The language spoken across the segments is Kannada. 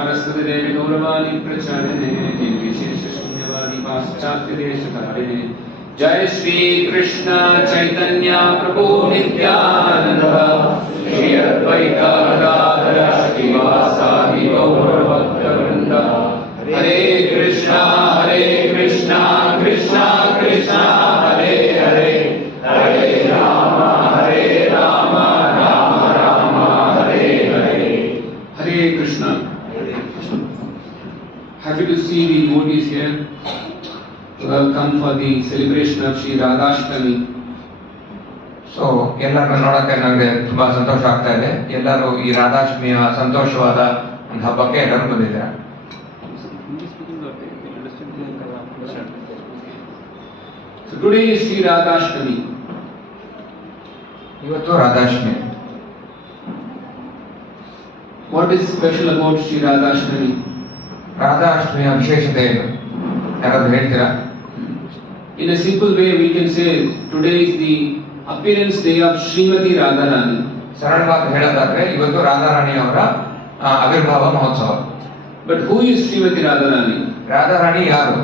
सरस्वती गौरवाणी प्रचारिणे निर्विशेष शून्यवादी पाश्चात्य देशकारिणे। जय श्री कृष्ण चैतन्य प्रभु नित्यानंद श्री अद्वैत गदाधर श्रीवासादि गौर भक्तवृंद। हरे कृष्णा कृष्णा कृष्णा हरे हरे, हरे राम राम राम हरे हरे। हरे Krishna. Happy to see the devotees here who have come for the celebration of Shri Radhashtami. So, ಎಲ್ಲರನ್ನು ನೋಡಕ್ಕೆ ನನಗೆ ತುಂಬಾ ಸಂತೋಷ ಆಗ್ತಾ ಇದೆ. ಎಲ್ಲರೂ ಈ ರಾಧಾಷ್ಟಮಿಯ ಸಂತೋಷವಾದ ಒಂದು ಹಬ್ಬಕ್ಕೆ ಎಲ್ಲರೂ ಬಂದಿದ್ದಾರೆ. So today is Shri Radhashtami. ಇವತ್ತು Radhashtami. What is special about Shri Radhashtami? ರಾಧಾಷ್ಟಮಿಯ ವಿಶೇಷತೆ ಏನು? ಯಾರಾದ್ರೂ ಹೇಳ್ತೀರಾ? In a simple way we can say today is the appearance day of Srimati Radharani. ಸರಳವಾಗಿ ಹೇಳೋದಾದ್ರೆ ಇವತ್ತು ರಾಧಾರಾಣಿ ಅವರ ಆವಿರ್ಭಾವ ಮಹೋತ್ಸವ. But who is Srimati Radharani? Radharani ಯಾರು?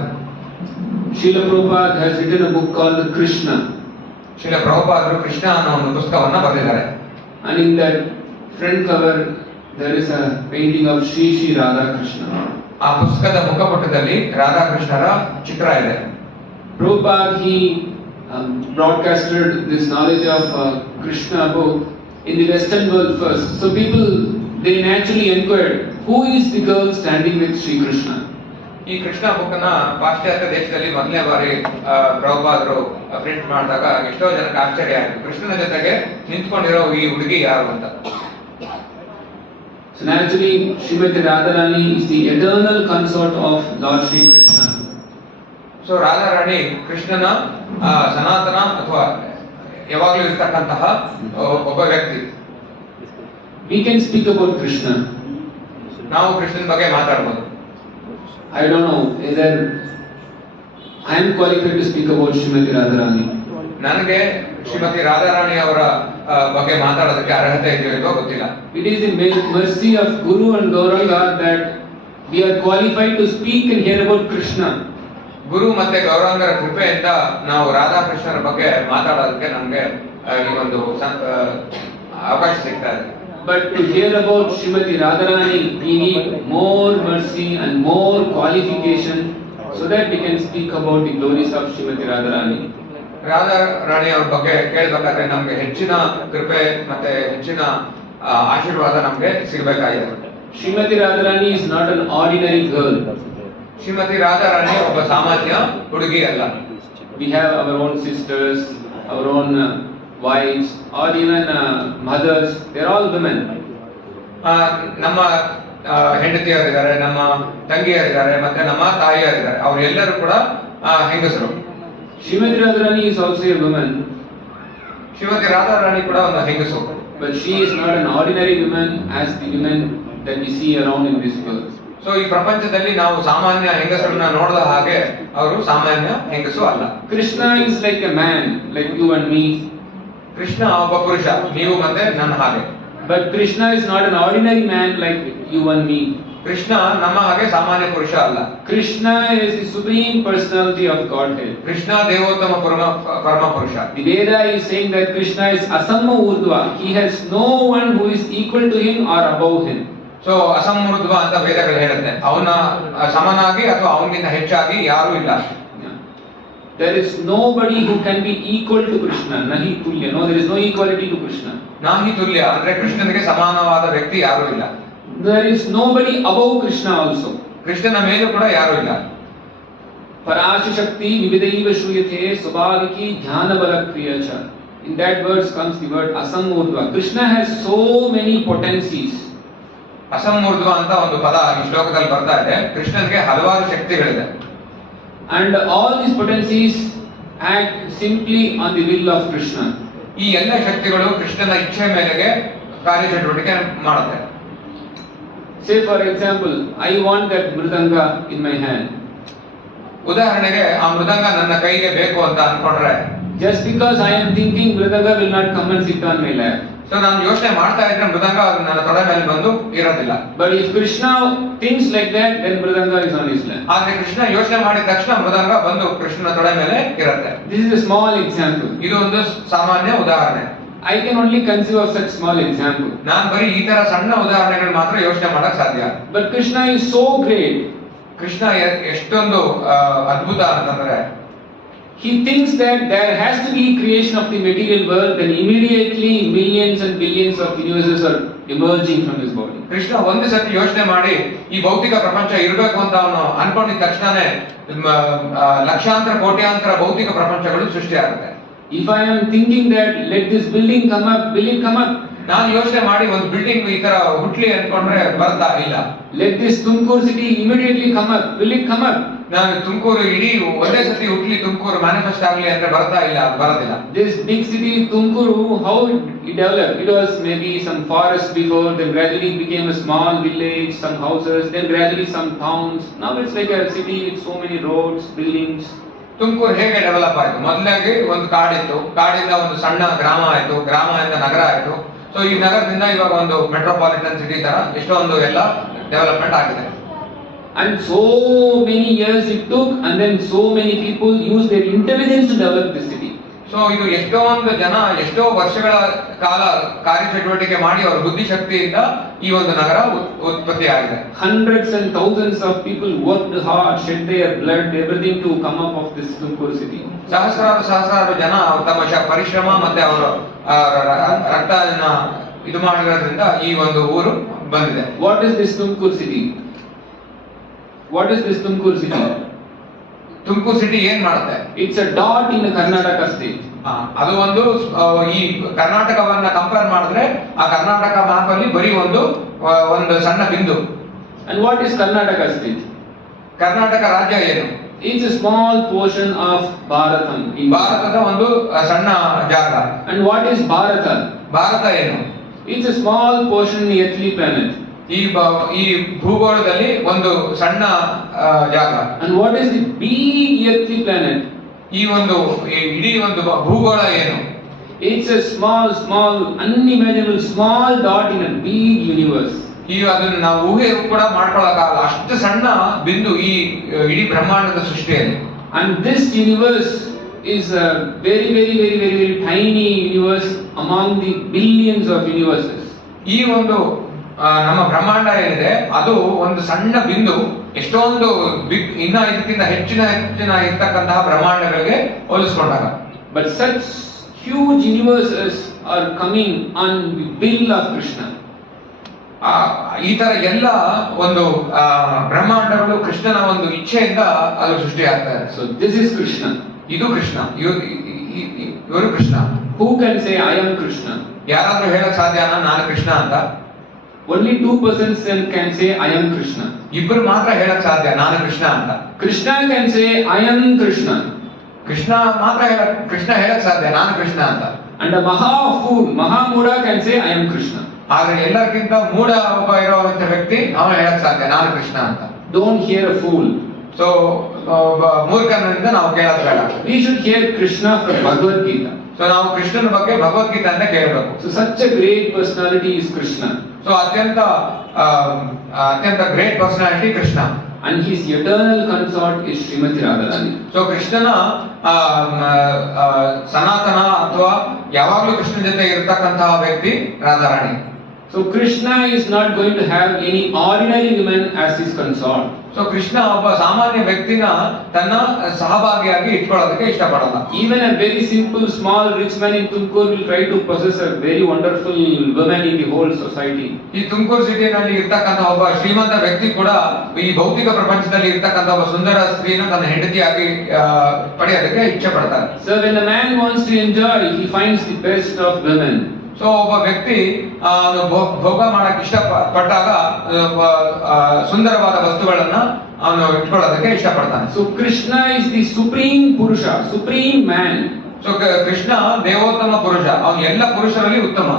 Srila Prabhupada has written a book called Krishna. Srila ಪ್ರಭುಪಾದರು Krishna ಅನ್ನೋ ಒಂದು ಪುಸ್ತಕವನ್ನ ಬರೆದಿದ್ದಾರೆ. And in that front cover there is a painting of Shri Shri Radha Krishna. ಆ ಪುಸ್ತಕದ ಮುಖಪುಟದಲ್ಲಿ ರಾಧಾಕೃಷ್ಣರ ಚಿತ್ರ ಇದೆ. Prabhupada he broadcasted this knowledge of Krishna book in the Western world first. So people they naturally inquired, who is the girl standing with Shri Krishna? ಈ ಕೃಷ್ಣ ಬುಕ್ ಅನ್ನ ಪಾಶ್ಚಾತ್ಯ ದೇಶದಲ್ಲಿ ಮೊದಲನೇ ಬಾರಿ ಪ್ರಭುಪಾದರು ಪ್ರಿಂಟ್ ಮಾಡಿದಾಗ ಎಷ್ಟೋ ಜನಕ್ಕೆ ಆಶ್ಚರ್ಯ ಆಯಿತು. ಕೃಷ್ಣನ ಜೊತೆಗೆ ನಿಂತ್ಕೊಂಡಿರೋ ಈ ಹುಡುಗಿ ಯಾರು ಅಂತ. So naturally Srimati Radharani is the eternal consort of Lord Shri Krishna. So Radharani ಕೃಷ್ಣನ ಸನಾತನ ಅಥವಾ ಯಾವಾಗಲೂ ಇರ್ತಕ್ಕಂತಹ ಒಬ್ಬ ವ್ಯಕ್ತಿ. We can speak about Krishna. ನಾವು ಕೃಷ್ಣನ ಬಗ್ಗೆ ಮಾತಾಡಬಹುದು. I don't know whether I am qualified to speak about Srimati Radharani. ನನಗೆ ಶ್ರೀಮತಿ ರಾಧಾರಾಣಿ ಅವರ ಬಗ್ಗೆ ಮಾತಾಡೋದಕ್ಕೆ ಅರ್ಹತೆ ಇದೆಯೋ ಇಲ್ವೋ ಗೊತ್ತಿಲ್ಲ. It is the mercy of Guru and Gauranga that we are qualified to speak and hear about Krishna. ಗುರು ಮತ್ತೆ ಗೌರಾಂಗರ ಕೃಪೆಯಿಂದ ನಾವು ರಾಧಾಕೃಷ್ಣರ ಬಗ್ಗೆ ಮಾತಾಡೋದಕ್ಕೆ ನಮಗೆ ಈ ಒಂದು ಅವಕಾಶ ಸಿಗ್ತಾ ಇದೆ. But to hear about Srimati Radharani, we need more mercy and more qualification so that we can speak about the glories of Srimati Radharani. Radharani ಅವ್ರ ಬಗ್ಗೆ ಕೇಳಬೇಕಾದ್ರೆ ನಮ್ಗೆ ಹೆಚ್ಚಿನ ಕೃಪೆ ಮತ್ತೆ ಹೆಚ್ಚಿನ ಆಶೀರ್ವಾದ ನಮ್ಗೆ ಸಿಗಬೇಕಾಗಿದೆ. Srimati Radharani is not an ordinary girl. Shrimati Radharani ಒಬ್ಬ ಸಾಮಾನ್ಯ ಹುಡುಗಿ ಅಲ್ಲ. We have our own sisters, our own wives, or even mothers. They are all women. ನಮ್ಮ ಹೆಂಡತಿಯರಿದ್ದಾರೆ, ನಮ್ಮ ತಂಗಿಯರಿದ್ದಾರೆ, ಮತ್ತೆ ನಮ್ಮ ತಾಯಿಯರಿದ್ದಾರೆ. ಅವರೆಲ್ಲರೂ ಕೂಡ ಹೆಂಗಸರು. Srimati Radharani is also a woman. Shrimati Radharani ಕೂಡ ಒಂದು ಹೆಂಗಸು. But she is not an ordinary woman as the women that we see around in this world. So ಈ ಪ್ರಪಂಚದಲ್ಲಿ ನಾವು ಸಾಮಾನ್ಯ ಹೆಂಗಸರನ್ನ ನೋಡಿದ ಹಾಗೆ ಅವರು ಸಾಮಾನ್ಯ ಹೆಂಗಸು ಅಲ್ಲ. Krishna is like a man, like you and me. Krishna ಒಬ್ಬ ಪುರುಷ, ನೀವು ಮತ್ತೆ ನನ್ನ ಹಾಗೆ. But Krishna is not an ordinary man like you and me. Krishna ನಮ್ಮ ಹಾಗೆ ಸಾಮಾನ್ಯ ಪುರುಷ ಅಲ್ಲ. Krishna is the supreme personality of Godhead. Krishna ದೇವೋತ್ತಮ ಪರಮ ಪುರುಷ. The Veda is saying that Krishna is asamma urdhva. He has no one who is equal to him or above him. So ಅಸಮೃದ್ಧ ಅಂತ ವೇದಗಳು ಹೇಳುತ್ತೆ. ಅವನ ಸಮನಾಗಿ ಅಥವಾ ಅವನಿಗಿಂತ ಹೆಚ್ಚಾಗಿ ಯಾರೂ ಇಲ್ಲ. There is nobody who can be equal to Krishna. Nahi tulya. No, there is no equality to Krishna. ನಾಹಿ ತುಲ್ಯ ಅಂದ್ರೆ ಕೃಷ್ಣನಿಗೆ ಸಮಾನವಾದ ವ್ಯಕ್ತಿ ಯಾರೂ ಇಲ್ಲ. There is nobody above Krishna also. ಕೃಷ್ಣನ ಮೇಲೂ ಕೂಡ ಯಾರೂ ಇಲ್ಲ. Parasha Shakti vividaiva shruyate swabhaviki dhyana bala kriyacha. In that verse comes the word asamurdhva. Krishna has so many potencies. ಅಸಮೂರ್ಧ್ವ ಅಂತ ಒಂದು ಪದ ಈ ಶ್ಲೋಕದಲ್ಲಿ ಬರ್ತಾ ಇದೆ. ಕೃಷ್ಣನಿಗೆ ಹಲವಾರು ಶಕ್ತಿಗಳಿದೆ. And all these potencies act simply on the will of Krishna. ಈ ಎಲ್ಲ ಶಕ್ತಿಗಳು ಕೃಷ್ಣನ ಇಚ್ಛೆ ಮೇರೆಗೆ ಕಾರ್ಯಚಟುವಟಿಕೆ ಮಾಡುತ್ತೆ. Say for example, I want that mridanga in my hand. ಉದಾಹರಣೆಗೆ ಆ ಮೃದಂಗ ನನ್ನ ಕೈಗೆ ಬೇಕು ಅಂತ ಅನ್ಕೊಂಡ್ರೆ, just because I am thinking mridanga will not come and sit on my lap. So ನಾನು ಯೋಚನೆ ಮಾಡ್ತಾ ಇದ್ರೆ ಮೃದಂಗ ನನ್ನ ತೊಡೆ ಮೇಲೆ ಬಂದು ಇರೋದಿಲ್ಲ. But if Krishna thinks like that, then Mridanga is on his lap. ಆದ್ರೆ ಕೃಷ್ಣ ಯೋಚನೆ ಮಾಡಿದ ತಕ್ಷಣ ಮೃದಂಗ ಬಂದು ಕೃಷ್ಣನ ತೊಡೆ ಮೇಲೆ ಇರುತ್ತೆ. This is a small example. ಇದು ಒಂದು ಸಾಮಾನ್ಯ ಉದಾಹರಣೆ. I can only conceive of such small example. ನಾನು ಬರೀ ಈ ತರ ಸಣ್ಣ ಉದಾಹರಣೆಗಳು ಮಾತ್ರ ಯೋಚನೆ ಮಾಡಕ್ ಸಾಧ್ಯ. But Krishna is so great. Krishna ಎಷ್ಟೊಂದು ಅದ್ಭುತ ಅಂತಂದ್ರೆ, he thinks that there has to be creation of the material world, then immediately millions and billions of universes are emerging from his body. Krishna ಒಂದು ಸತಿ ಯೋಚನೆ ಮಾಡಿ ಈ ಭೌತಿಕ ಪ್ರಪಂಚ ಇರಬೇಕು ಅಂತ ಅವನು ಅನ್ಕೊಂಡಿದ ತಕ್ಷಣನೇ ಲಕ್ಷಾಂತರ ಕೋಟ್ಯಾಂತರ ಭೌತಿಕ ಪ್ರಪಂಚಗಳು ಸೃಷ್ಟಿಯಾಗುತ್ತೆ. If I am thinking that let this building come up, will it come up? ನಾನು ಯೋಚನೆ ಮಾಡಿ ಒಂದು ಬಿಲ್ಡಿಂಗ್ ಈ ತರ ಹುಟ್ಲಿ ಅನ್ಕೊಂಡ್ರೆ ಬರ್ತಾ ಇಲ್ಲ. Let this Tumkur city immediately come up, will it come up? ನಾನು ತುಮಕೂರು ಇಡೀ ಒಂದೇ ಸತಿ ಹುಟ್ಲಿ ತುಮಕೂರು ಮ್ಯಾನಿಫೆಸ್ಟ್ ಆಗಲಿ ಅಂದ್ರೆ ಬರ್ತಾ ಇಲ್ಲ, ಬರೋದಿಲ್ಲ. This big city Tumkuru, how it developed? It was maybe some forest before, then gradually it became a small village, some houses, then gradually some towns. Now it's like a city with so many roads, buildings. Tumakuru ಹೇಗೆ ಡೆವಲಪ್ ಆಯ್ತು? ಮೊದಲಾಗಿ ಒಂದು ಕಾಡಿತ್ತು, ಕಾಡಿಂದ ಒಂದು ಸಣ್ಣ ಗ್ರಾಮ ಆಯ್ತು, ಗ್ರಾಮದಿಂದ ನಗರ ಆಯ್ತು. ಸೊ ಈ ನಗರದಿಂದ ಇವಾಗ ಒಂದು ಮೆಟ್ರೋಪಾಲಿಟನ್ ಸಿಟಿ ತರ ಎಷ್ಟೊಂದು ಎಲ್ಲ ಡೆವಲಪ್ಮೆಂಟ್ ಆಗಿದೆ. And so many years it took, and then so many people used their intelligence to develop the city. So ಇದು ಎಷ್ಟೊಂದು ಜನ ಎಷ್ಟೋ ವರ್ಷಗಳ ಕಾಲ ಕಾರ್ಯಚಟುವಟಿಕೆ ಮಾಡಿ ಅವರ ಬುದ್ಧಿಶಕ್ತಿಯಿಂದ ಈ ಒಂದು ನಗರ ಉತ್ಪತ್ತಿ ಆಗಿದೆ. Hundreds and thousands of people worked hard, shed their blood, everything to come up of this Tumkur city. ಸಹಸ್ರಾರು ಜನ ತಮ್ಮ ಪರಿಶ್ರಮ ಮತ್ತೆ ಅವರ ರಕ್ತನ ಇದು ಮಾಡಿರೋದ್ರಿಂದ ಈ ಒಂದು ಊರು ಬಂದಿದೆ. What is this Tumkur city? What is this Tumkur city? Tumakuru city ಏನ್ ಮಾಡುತ್ತೆ? It's a dot in the Karnataka state. ಅದು ಒಂದು ಈ ಕರ್ನಾಟಕವನ್ನ ಕಂಪೇರ್ ಮಾಡಿದ್ರೆ ಆ ಕರ್ನಾಟಕ ಮ್ಯಾಪ್ ಅಲ್ಲಿ ಬರೀ ಒಂದು ಸಣ್ಣ ಬಿಂದು. And what is Karnataka state? Karnataka ರಾಜ್ಯ ಏನು? It's a small portion of Bharatam. ಭಾರತದ ಒಂದು ಸಣ್ಣ ಜಾಗ. And what is Bharata? Bharat ಏನು? It's a small portion in the earthly planet. ಈ ಭೂಗೋಳದಲ್ಲಿ ಒಂದು ಸಣ್ಣ ಜಾಗ. And what is the big earthly planet? ಈ ಒಂದು ಇಡೀ ಒಂದು ಭೂಗೋಳ ಏನು? It's a small unimaginable small dot in a big universe. ಅದನ್ನು ನಾವು ಊಹೆ ಕೂಡ ಮಾಡ್ಕೊಳ್ಳೋಕ್ಕಾಗಲ್ಲ, ಅಷ್ಟು ಸಣ್ಣ ಬಿಂದು ಈ ಇಡೀ ಬ್ರಹ್ಮಾಂಡದ ಸೃಷ್ಟಿಯಲ್ಲಿ. And this universe is a very very very very very tiny universe among the billions of universes. ಈ ಒಂದು ನಮ್ಮ ಬ್ರಹ್ಮಾಂಡ ಏನಿದೆ ಅದು ಒಂದು ಸಣ್ಣ ಬಿಂದು, ಎಷ್ಟೊಂದು ಇನ್ನ ಇದಕ್ಕಿಂತ ಹೆಚ್ಚಿನ ಇರ್ತಕ್ಕಂತಹ ಬ್ರಹ್ಮಾಂಡಗಳಿಗೆ ಹೋಲಿಸಿಕೊಂಡಾಗ. But such huge universes are coming on the will of Krishna. ಈ ತರ ಎಲ್ಲ ಒಂದು ಬ್ರಹ್ಮಾಂಡಗಳು ಕೃಷ್ಣನ ಒಂದು ಇಚ್ಛೆಯಿಂದ ಅದು ಸೃಷ್ಟಿಯಾಗ್ತಾರೆ. So this is Krishna. ಇದು ಕೃಷ್ಣ, ಇವರು Krishna. Who can say I am Krishna? ಯಾರಾದ್ರೂ ಹೇಳಕ್ ಸಾಧ್ಯನಾ ನಾನು ಕೃಷ್ಣ ಅಂತ? Only 2% can say I am Krishna. ಇಬ್ಬರು ಮಾತ್ರ ಹೇಳಕ್ ಸಾಧ್ಯ ನಾನು ಕೃಷ್ಣ ಅಂತ. Krishna can say I am Krishna. Krishna ಮಾತ್ರ ಕೃಷ್ಣ ಹೇಳಕ್ ಸಾಧ್ಯ ನಾನು ಕೃಷ್ಣ ಅಂತ. And a Mahamuda can say I am Krishna. ಆದ್ರೆ ಎಲ್ಲರಿಗಿಂತ ಮೂಢ ಒಬ್ಬ ಇರುವಂತ ವ್ಯಕ್ತಿ ಅವನು ಹೇಳಕ್ ಸಾಧ್ಯ ನಾನು ಕೃಷ್ಣ ಅಂತ. Don't hear a fool. So ಮೂರ್ಖನಿಂದ ನಾವು ಕೇಳೋದು ಬೇಡ. We should hear Krishna from Bhagavad Gita. So ನಾವು ಕೃಷ್ಣನ ಬಗ್ಗೆ ಭಗವದ್ಗೀತೆ ಅಂತ ಕೇಳಬೇಕು. So such a great personality is Krishna. So ಅತ್ಯಂತ great personality Krishna. And his eternal consort is Srimati Radharani. So ಕೃಷ್ಣನ ಸನಾತನ ಅಥವಾ ಯಾವಾಗಲೂ ಕೃಷ್ಣ ಜೊತೆ ಇರತಕ್ಕಂತಹ ವ್ಯಕ್ತಿ Radharani. So Krishna is not going to have any ordinary woman as his consort. So Krishna ಒಬ್ಬ ಸಾಮಾನ್ಯ ವ್ಯಕ್ತಿನ ತನ್ನ ಸಹಭಾಗಿಯಾಗಿ ಇಟ್ಕೊಳ್ಳೋದಕ್ಕೆ ಇಷ್ಟಪಡಲ್ಲ. Even a very simple small rich man in Tumkur will try to possess a very wonderful woman in the whole society. ಈ ತುಮಕೂರು ಸಿಟಿನಲ್ಲಿ ಇರ್ತಕ್ಕಂಥ ಒಬ್ಬ ಶ್ರೀಮಂತ ವ್ಯಕ್ತಿ ಕೂಡ ಈ ಭೌತಿಕ ಪ್ರಪಂಚದಲ್ಲಿ ಇರ್ತಕ್ಕಂಥ ಒಬ್ಬ ಸುಂದರ ಸ್ತ್ರೀನ ತನ್ನ ಹೆಂಡತಿಯಾಗಿ ಪಡೆಯೋದಕ್ಕೆ ಇಚ್ಛೆ ಪಡ್ತಾರೆ. So when a man wants to enjoy, he finds the best of women. So ಒಬ್ಬ ವ್ಯಕ್ತಿ ಭೋಗ ಮಾಡಕ್ ಇಷ್ಟಪಟ್ಟಾಗ ಸುಂದರವಾದ ವಸ್ತುಗಳನ್ನ ಅವನು ಇಟ್ಕೊಳ್ಳೋದಕ್ಕೆ ಇಷ್ಟಪಡ್ತಾನೆ. So Krishna is the supreme Purusha, supreme man. So Krishna ದೇವೋತ್ತಮ ಪುರುಷ, ಅವನು ಎಲ್ಲ ಪುರುಷರಲ್ಲಿ ಉತ್ತಮ.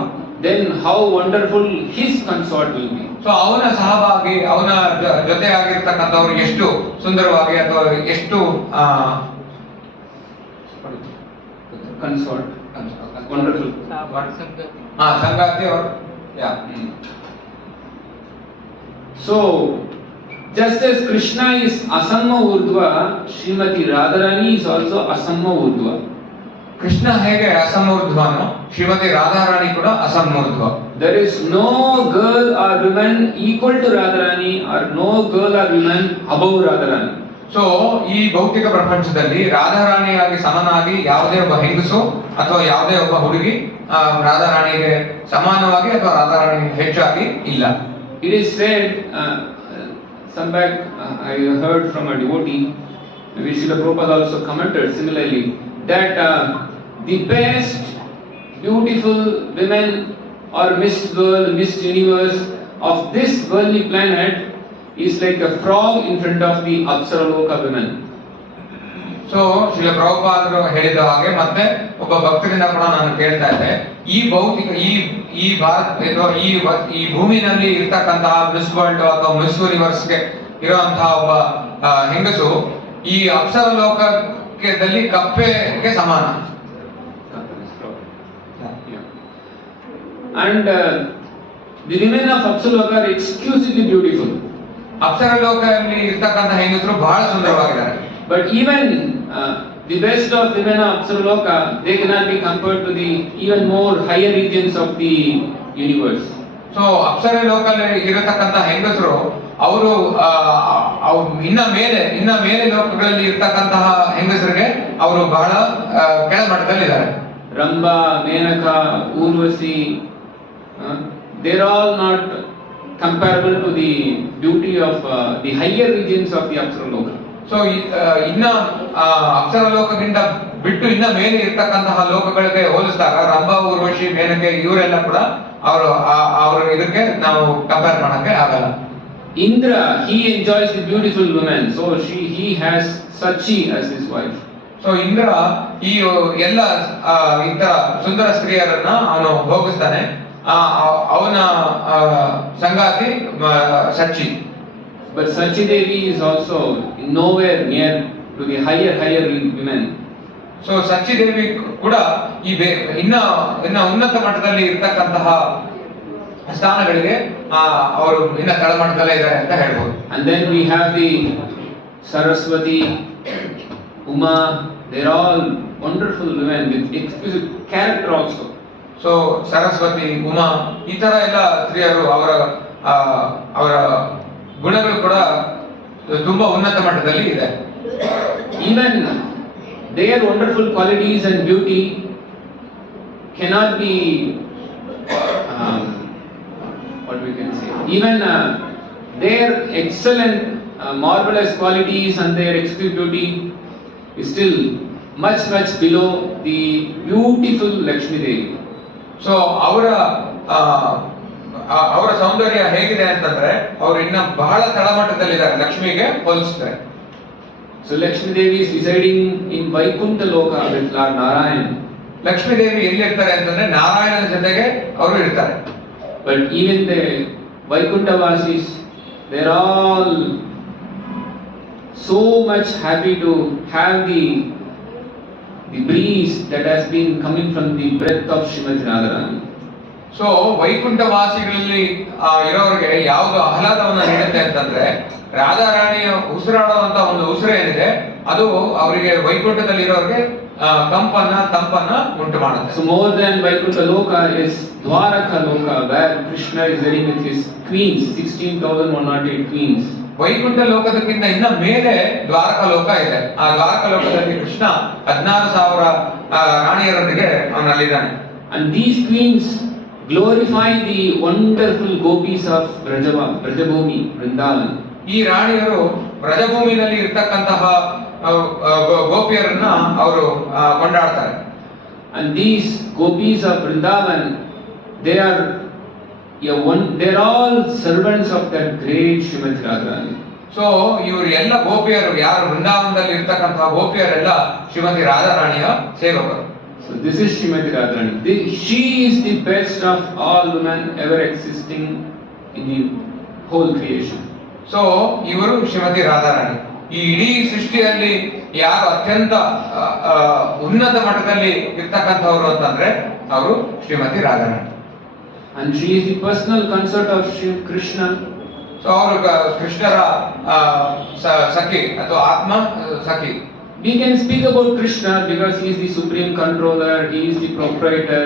Then how wonderful his consort will be. So ಅವನ ಸಹಭಾಗಿ ಅವನ ಜೊತೆಯಾಗಿರ್ತಕ್ಕಂಥವ್ರು ಎಷ್ಟು ಸುಂದರವಾಗಿ ಅಥವಾ ಎಷ್ಟು Consort. Wonderful. ಸಂಗಾತಿ ಅವರು. So, just as Krishna is Asamma Urdhva, Srimati Radharani is also Asamma Urdhva. Krishna ಹೇಗೆ ಅಸಮೂರ್ಧ್ವನೋ ಶ್ರೀಮತಿ ರಾಧಾರಾಣಿ ಕೂಡ ಅಸಮೂರ್ಧ್ವ. There is no girl or woman equal to Radharani or no girl or woman above Radharani. So ಈ ಭೌತಿಕ ಪ್ರಪಂಚದಲ್ಲಿ ರಾಧಾರಾಣಿಯಾಗಿ ಸಮನಾಗಿ ಯಾವುದೇ ಒಬ್ಬ ಹೆಂಗಸು ಅಥವಾ ಯಾವುದೇ ಒಬ್ಬ ಹುಡುಗಿ ರಾಧಾರಾಣಿಗೆ ಸಮಾನವಾಗಿ ಅಥವಾ ರಾಧಾರಾಣಿ ಹೆಚ್ಚಾಗಿ ಇಲ್ಲ. It is said, some back I heard from a devotee, maybe Srila Prabhupada also commented similarly, that the best beautiful women or Miss World, Miss Universe of this worldly planet is like a frog in front of the Apsaraloka women. So Srila ಪ್ರಭುಪಾದರು ಹೇಳಿದ ಹಾಗೆ ಮತ್ತೆ ಒಬ್ಬ ಭಕ್ತರಿಂದ ಕೂಡ ನಾನು ಕೇಳ್ತಾ ಇದ್ದೆ, ಈ ಭೌತಿಕ ಈ ಭಾರತ ಈ ಭೂಮಿನಲ್ಲಿ ಇರ್ತಕ್ಕಂತಹ ಮಿಸ್ ವರ್ಲ್ಡ್ ಅಥವಾ ಮಿಸ್ ಯೂನಿವರ್ಸ್ಗೆ ಇರುವಂತಹ ಒಬ್ಬ ಹೆಂಗಸು ಈ ಅಪ್ಸರ ಲೋಕದಲ್ಲಿ ಕಪ್ಪೆಗೆ ಸಮಾನ. And the women of Apsaraloka are exquisitely beautiful. Apsara ಲೋಕದಲ್ಲಿ ಇರ್ತಕ್ಕಂತಹ ಹೆಂಗಸರು ಬಹಳ ಸುಂದರವಾಗಿದ್ದಾರೆ. But even the best of women of Apsaraloka, they cannot be compared to the even more higher regions of the universe. So Apsara ಲೋಕದಲ್ಲಿ ಇರತಕ್ಕಂತ ಹೆಂಗಸರು ಅವರು ಇನ್ನ ಮೇಲೆ ಲೋಕಗಳಲ್ಲಿ ಇರ್ತಕ್ಕಂತಹ ಹೆಂಗಸರಿಗೆ ಅವರು ಬಹಳ ಕೆಳಮಟ್ಟದಲ್ಲಿದ್ದಾರೆ. Ramba, Menaka, Urvasi, they're all not comparable to the beauty of the higher regions of the Apsaraloka. So ಇನ್ನ ಅಪ್ಸರ ಲೋಕದಿಂದ ಬಿಟ್ಟು ಇನ್ನ ಮೇಲೆ ಇರ್ತಕ್ಕಂತಹ ಲೋಕಗಳಿಗೆ ಹೋಲಿಸಿದಾಗ ರಂಭ, ಊರ್ವಶಿ, ಮೇನಕೆ ಇವರೆಲ್ಲ ಕೂಡ ಅವರು ಇದಕ್ಕೆ ನಾವು ಕಂಪೇರ್ ಮಾಡಕ್ಕೆ ಆಗಲ್ಲ. Indra, he enjoys the beautiful women, so he has Sachi as his wife. So Indra ಈ ಎಲ್ಲ ಇಂಥ ಸುಂದರ ಸ್ತ್ರೀಯರನ್ನ ಅವನು ಭೋಗಿಸ್ತಾನೆ, ಅವನ ಸಂಗಾತಿ Sachi. But Sachi Devi is also nowhere near to the higher women. So Sachi Devi ಕೂಡ ಇನ್ನ ಉನ್ನತ ಮಟ್ಟದಲ್ಲಿ ಇರ್ತಕ್ಕಂತಹ ಸ್ಥಾನಗಳಿಗೆ ಅವರು ಇನ್ನ ತಳಮಟ್ಟದಲ್ಲೇ ಇದ್ದಾರೆ ಅಂತ ಹೇಳ್ಬೋದು. And then we have the Saraswati, Uma, they're all wonderful women with exquisite character also. So Saraswati, Uma ಈ ತರ ಎಲ್ಲ ಸ್ತ್ರೀಯರು ಅವರ ಗುಣಗಳು ಕೂಡ ತುಂಬಾ ಉನ್ನತ ಮಟ್ಟದಲ್ಲಿ ಇದೆ. Even their wonderful qualities and beauty cannot be what we can say. Even their excellent marvelous qualities and their exquisite beauty is still much below the beautiful Lakshmi Devi. So ಅವರ ಸೌಂದರ್ಯ ಹೇಗಿದೆ ಅಂತಂದ್ರೆ ಅವರು ಇನ್ನ ಬಹಳ ತಳಮಟ್ಟದಲ್ಲಿದ್ದಾರೆ, ಲಕ್ಷ್ಮಿಗೆ ಹೋಲಿಸಿದ್ದಾರೆ. So Lakshmi Devi is residing in Vaikuntha Loka with Lord Narayan. Lakshmi Devi ಎಲ್ಲಿ ಇರ್ತಾರೆ ಅಂತಂದ್ರೆ ನಾರಾಯಣನ ಜೊತೆಗೆ ಅವರು ಇರ್ತಾರೆ. But even the Vaikuntha Vasis, they're all so much happy to have the breeze that has been coming from the breath of Srimati Radharani. So Vaikuntha ವಾಸಿಗಳಲ್ಲಿ ಇರೋರಿಗೆ ಯಾವುದು ಆಹ್ಲಾದವನ್ನ ನೀಡುತ್ತೆ ಅಂತಂದ್ರೆ ರಾಧಾರಾಣಿಯ ಉಸಿರಾಡುವಂತ ಒಂದು ಉಸಿರು ಏನಿದೆ ಅದು ಅವರಿಗೆ ವೈಕುಂಠದಲ್ಲಿ ಇರೋರಿಗೆ ತಂಪನ್ನ ಉಂಟು ಮಾಡುತ್ತೆ. So more than Vaikuntha Loka is Dwaraka Loka, where Krishna is living with his queens, 16,108 queens. Vaikuntha ಲೋಕದಕ್ಕಿಂತ ಇನ್ನ ಮೇಲೆ ದ್ವಾರಕ ಲೋಕ ಇದೆ. ಆ ದ್ವಾರಕ ಲೋಕದಲ್ಲಿ Krishna 16,000 ರಾಣಿಯರೊಂದಿಗೆ ಅವನಲ್ಲಿದ್ದಾನೆ. And these queens glorify the wonderful gopis of Brajabhumi, Vrindavan. ಈ ರಾಣಿಯರು ಬ್ರಜಭೂಮಿನಲ್ಲಿ ಇರ್ತಕ್ಕಂತಹ ಗೋಪಿಯರನ್ನ ಅವರು ಕೊಂಡಾಡ್ತಾರೆ. And these gopis of Vrindavan, they're all servants of that great Srimati Radharani. So ಇವರು ಎಲ್ಲ ಗೋಪಿಯರು ಯಾರು ವೃಂದಾವನದಲ್ಲಿ ಇರ್ತಕ್ಕಂತಹ ಗೋಪಿಯರೆಲ್ಲ ಶ್ರೀಮತಿ ರಾಧಾರಾಣಿಯ ಸೇವಕರು. So this is Srimati Radharani. She is the best of all women ever existing in the whole creation. So ಇವರು ಶ್ರೀಮತಿ ರಾಧಾರಾಣಿ. ಈ ಇಡೀ ಸೃಷ್ಟಿಯಲ್ಲಿ ಯಾರು ಅತ್ಯಂತ ಉನ್ನತ ಮಟ್ಟದಲ್ಲಿ ಇರ್ತಕ್ಕಂಥವ್ರು ಅಂತಂದ್ರೆ ಅವರು Shrimati Radharani. and she is the personal consort of Krishna. So ಅವರು ಕೃಷ್ಣರ ಸಖಿ ಅಥವಾ ಆತ್ಮ ಸಖಿ. We can speak about Krishna because he is the supreme controller, he is the proprietor.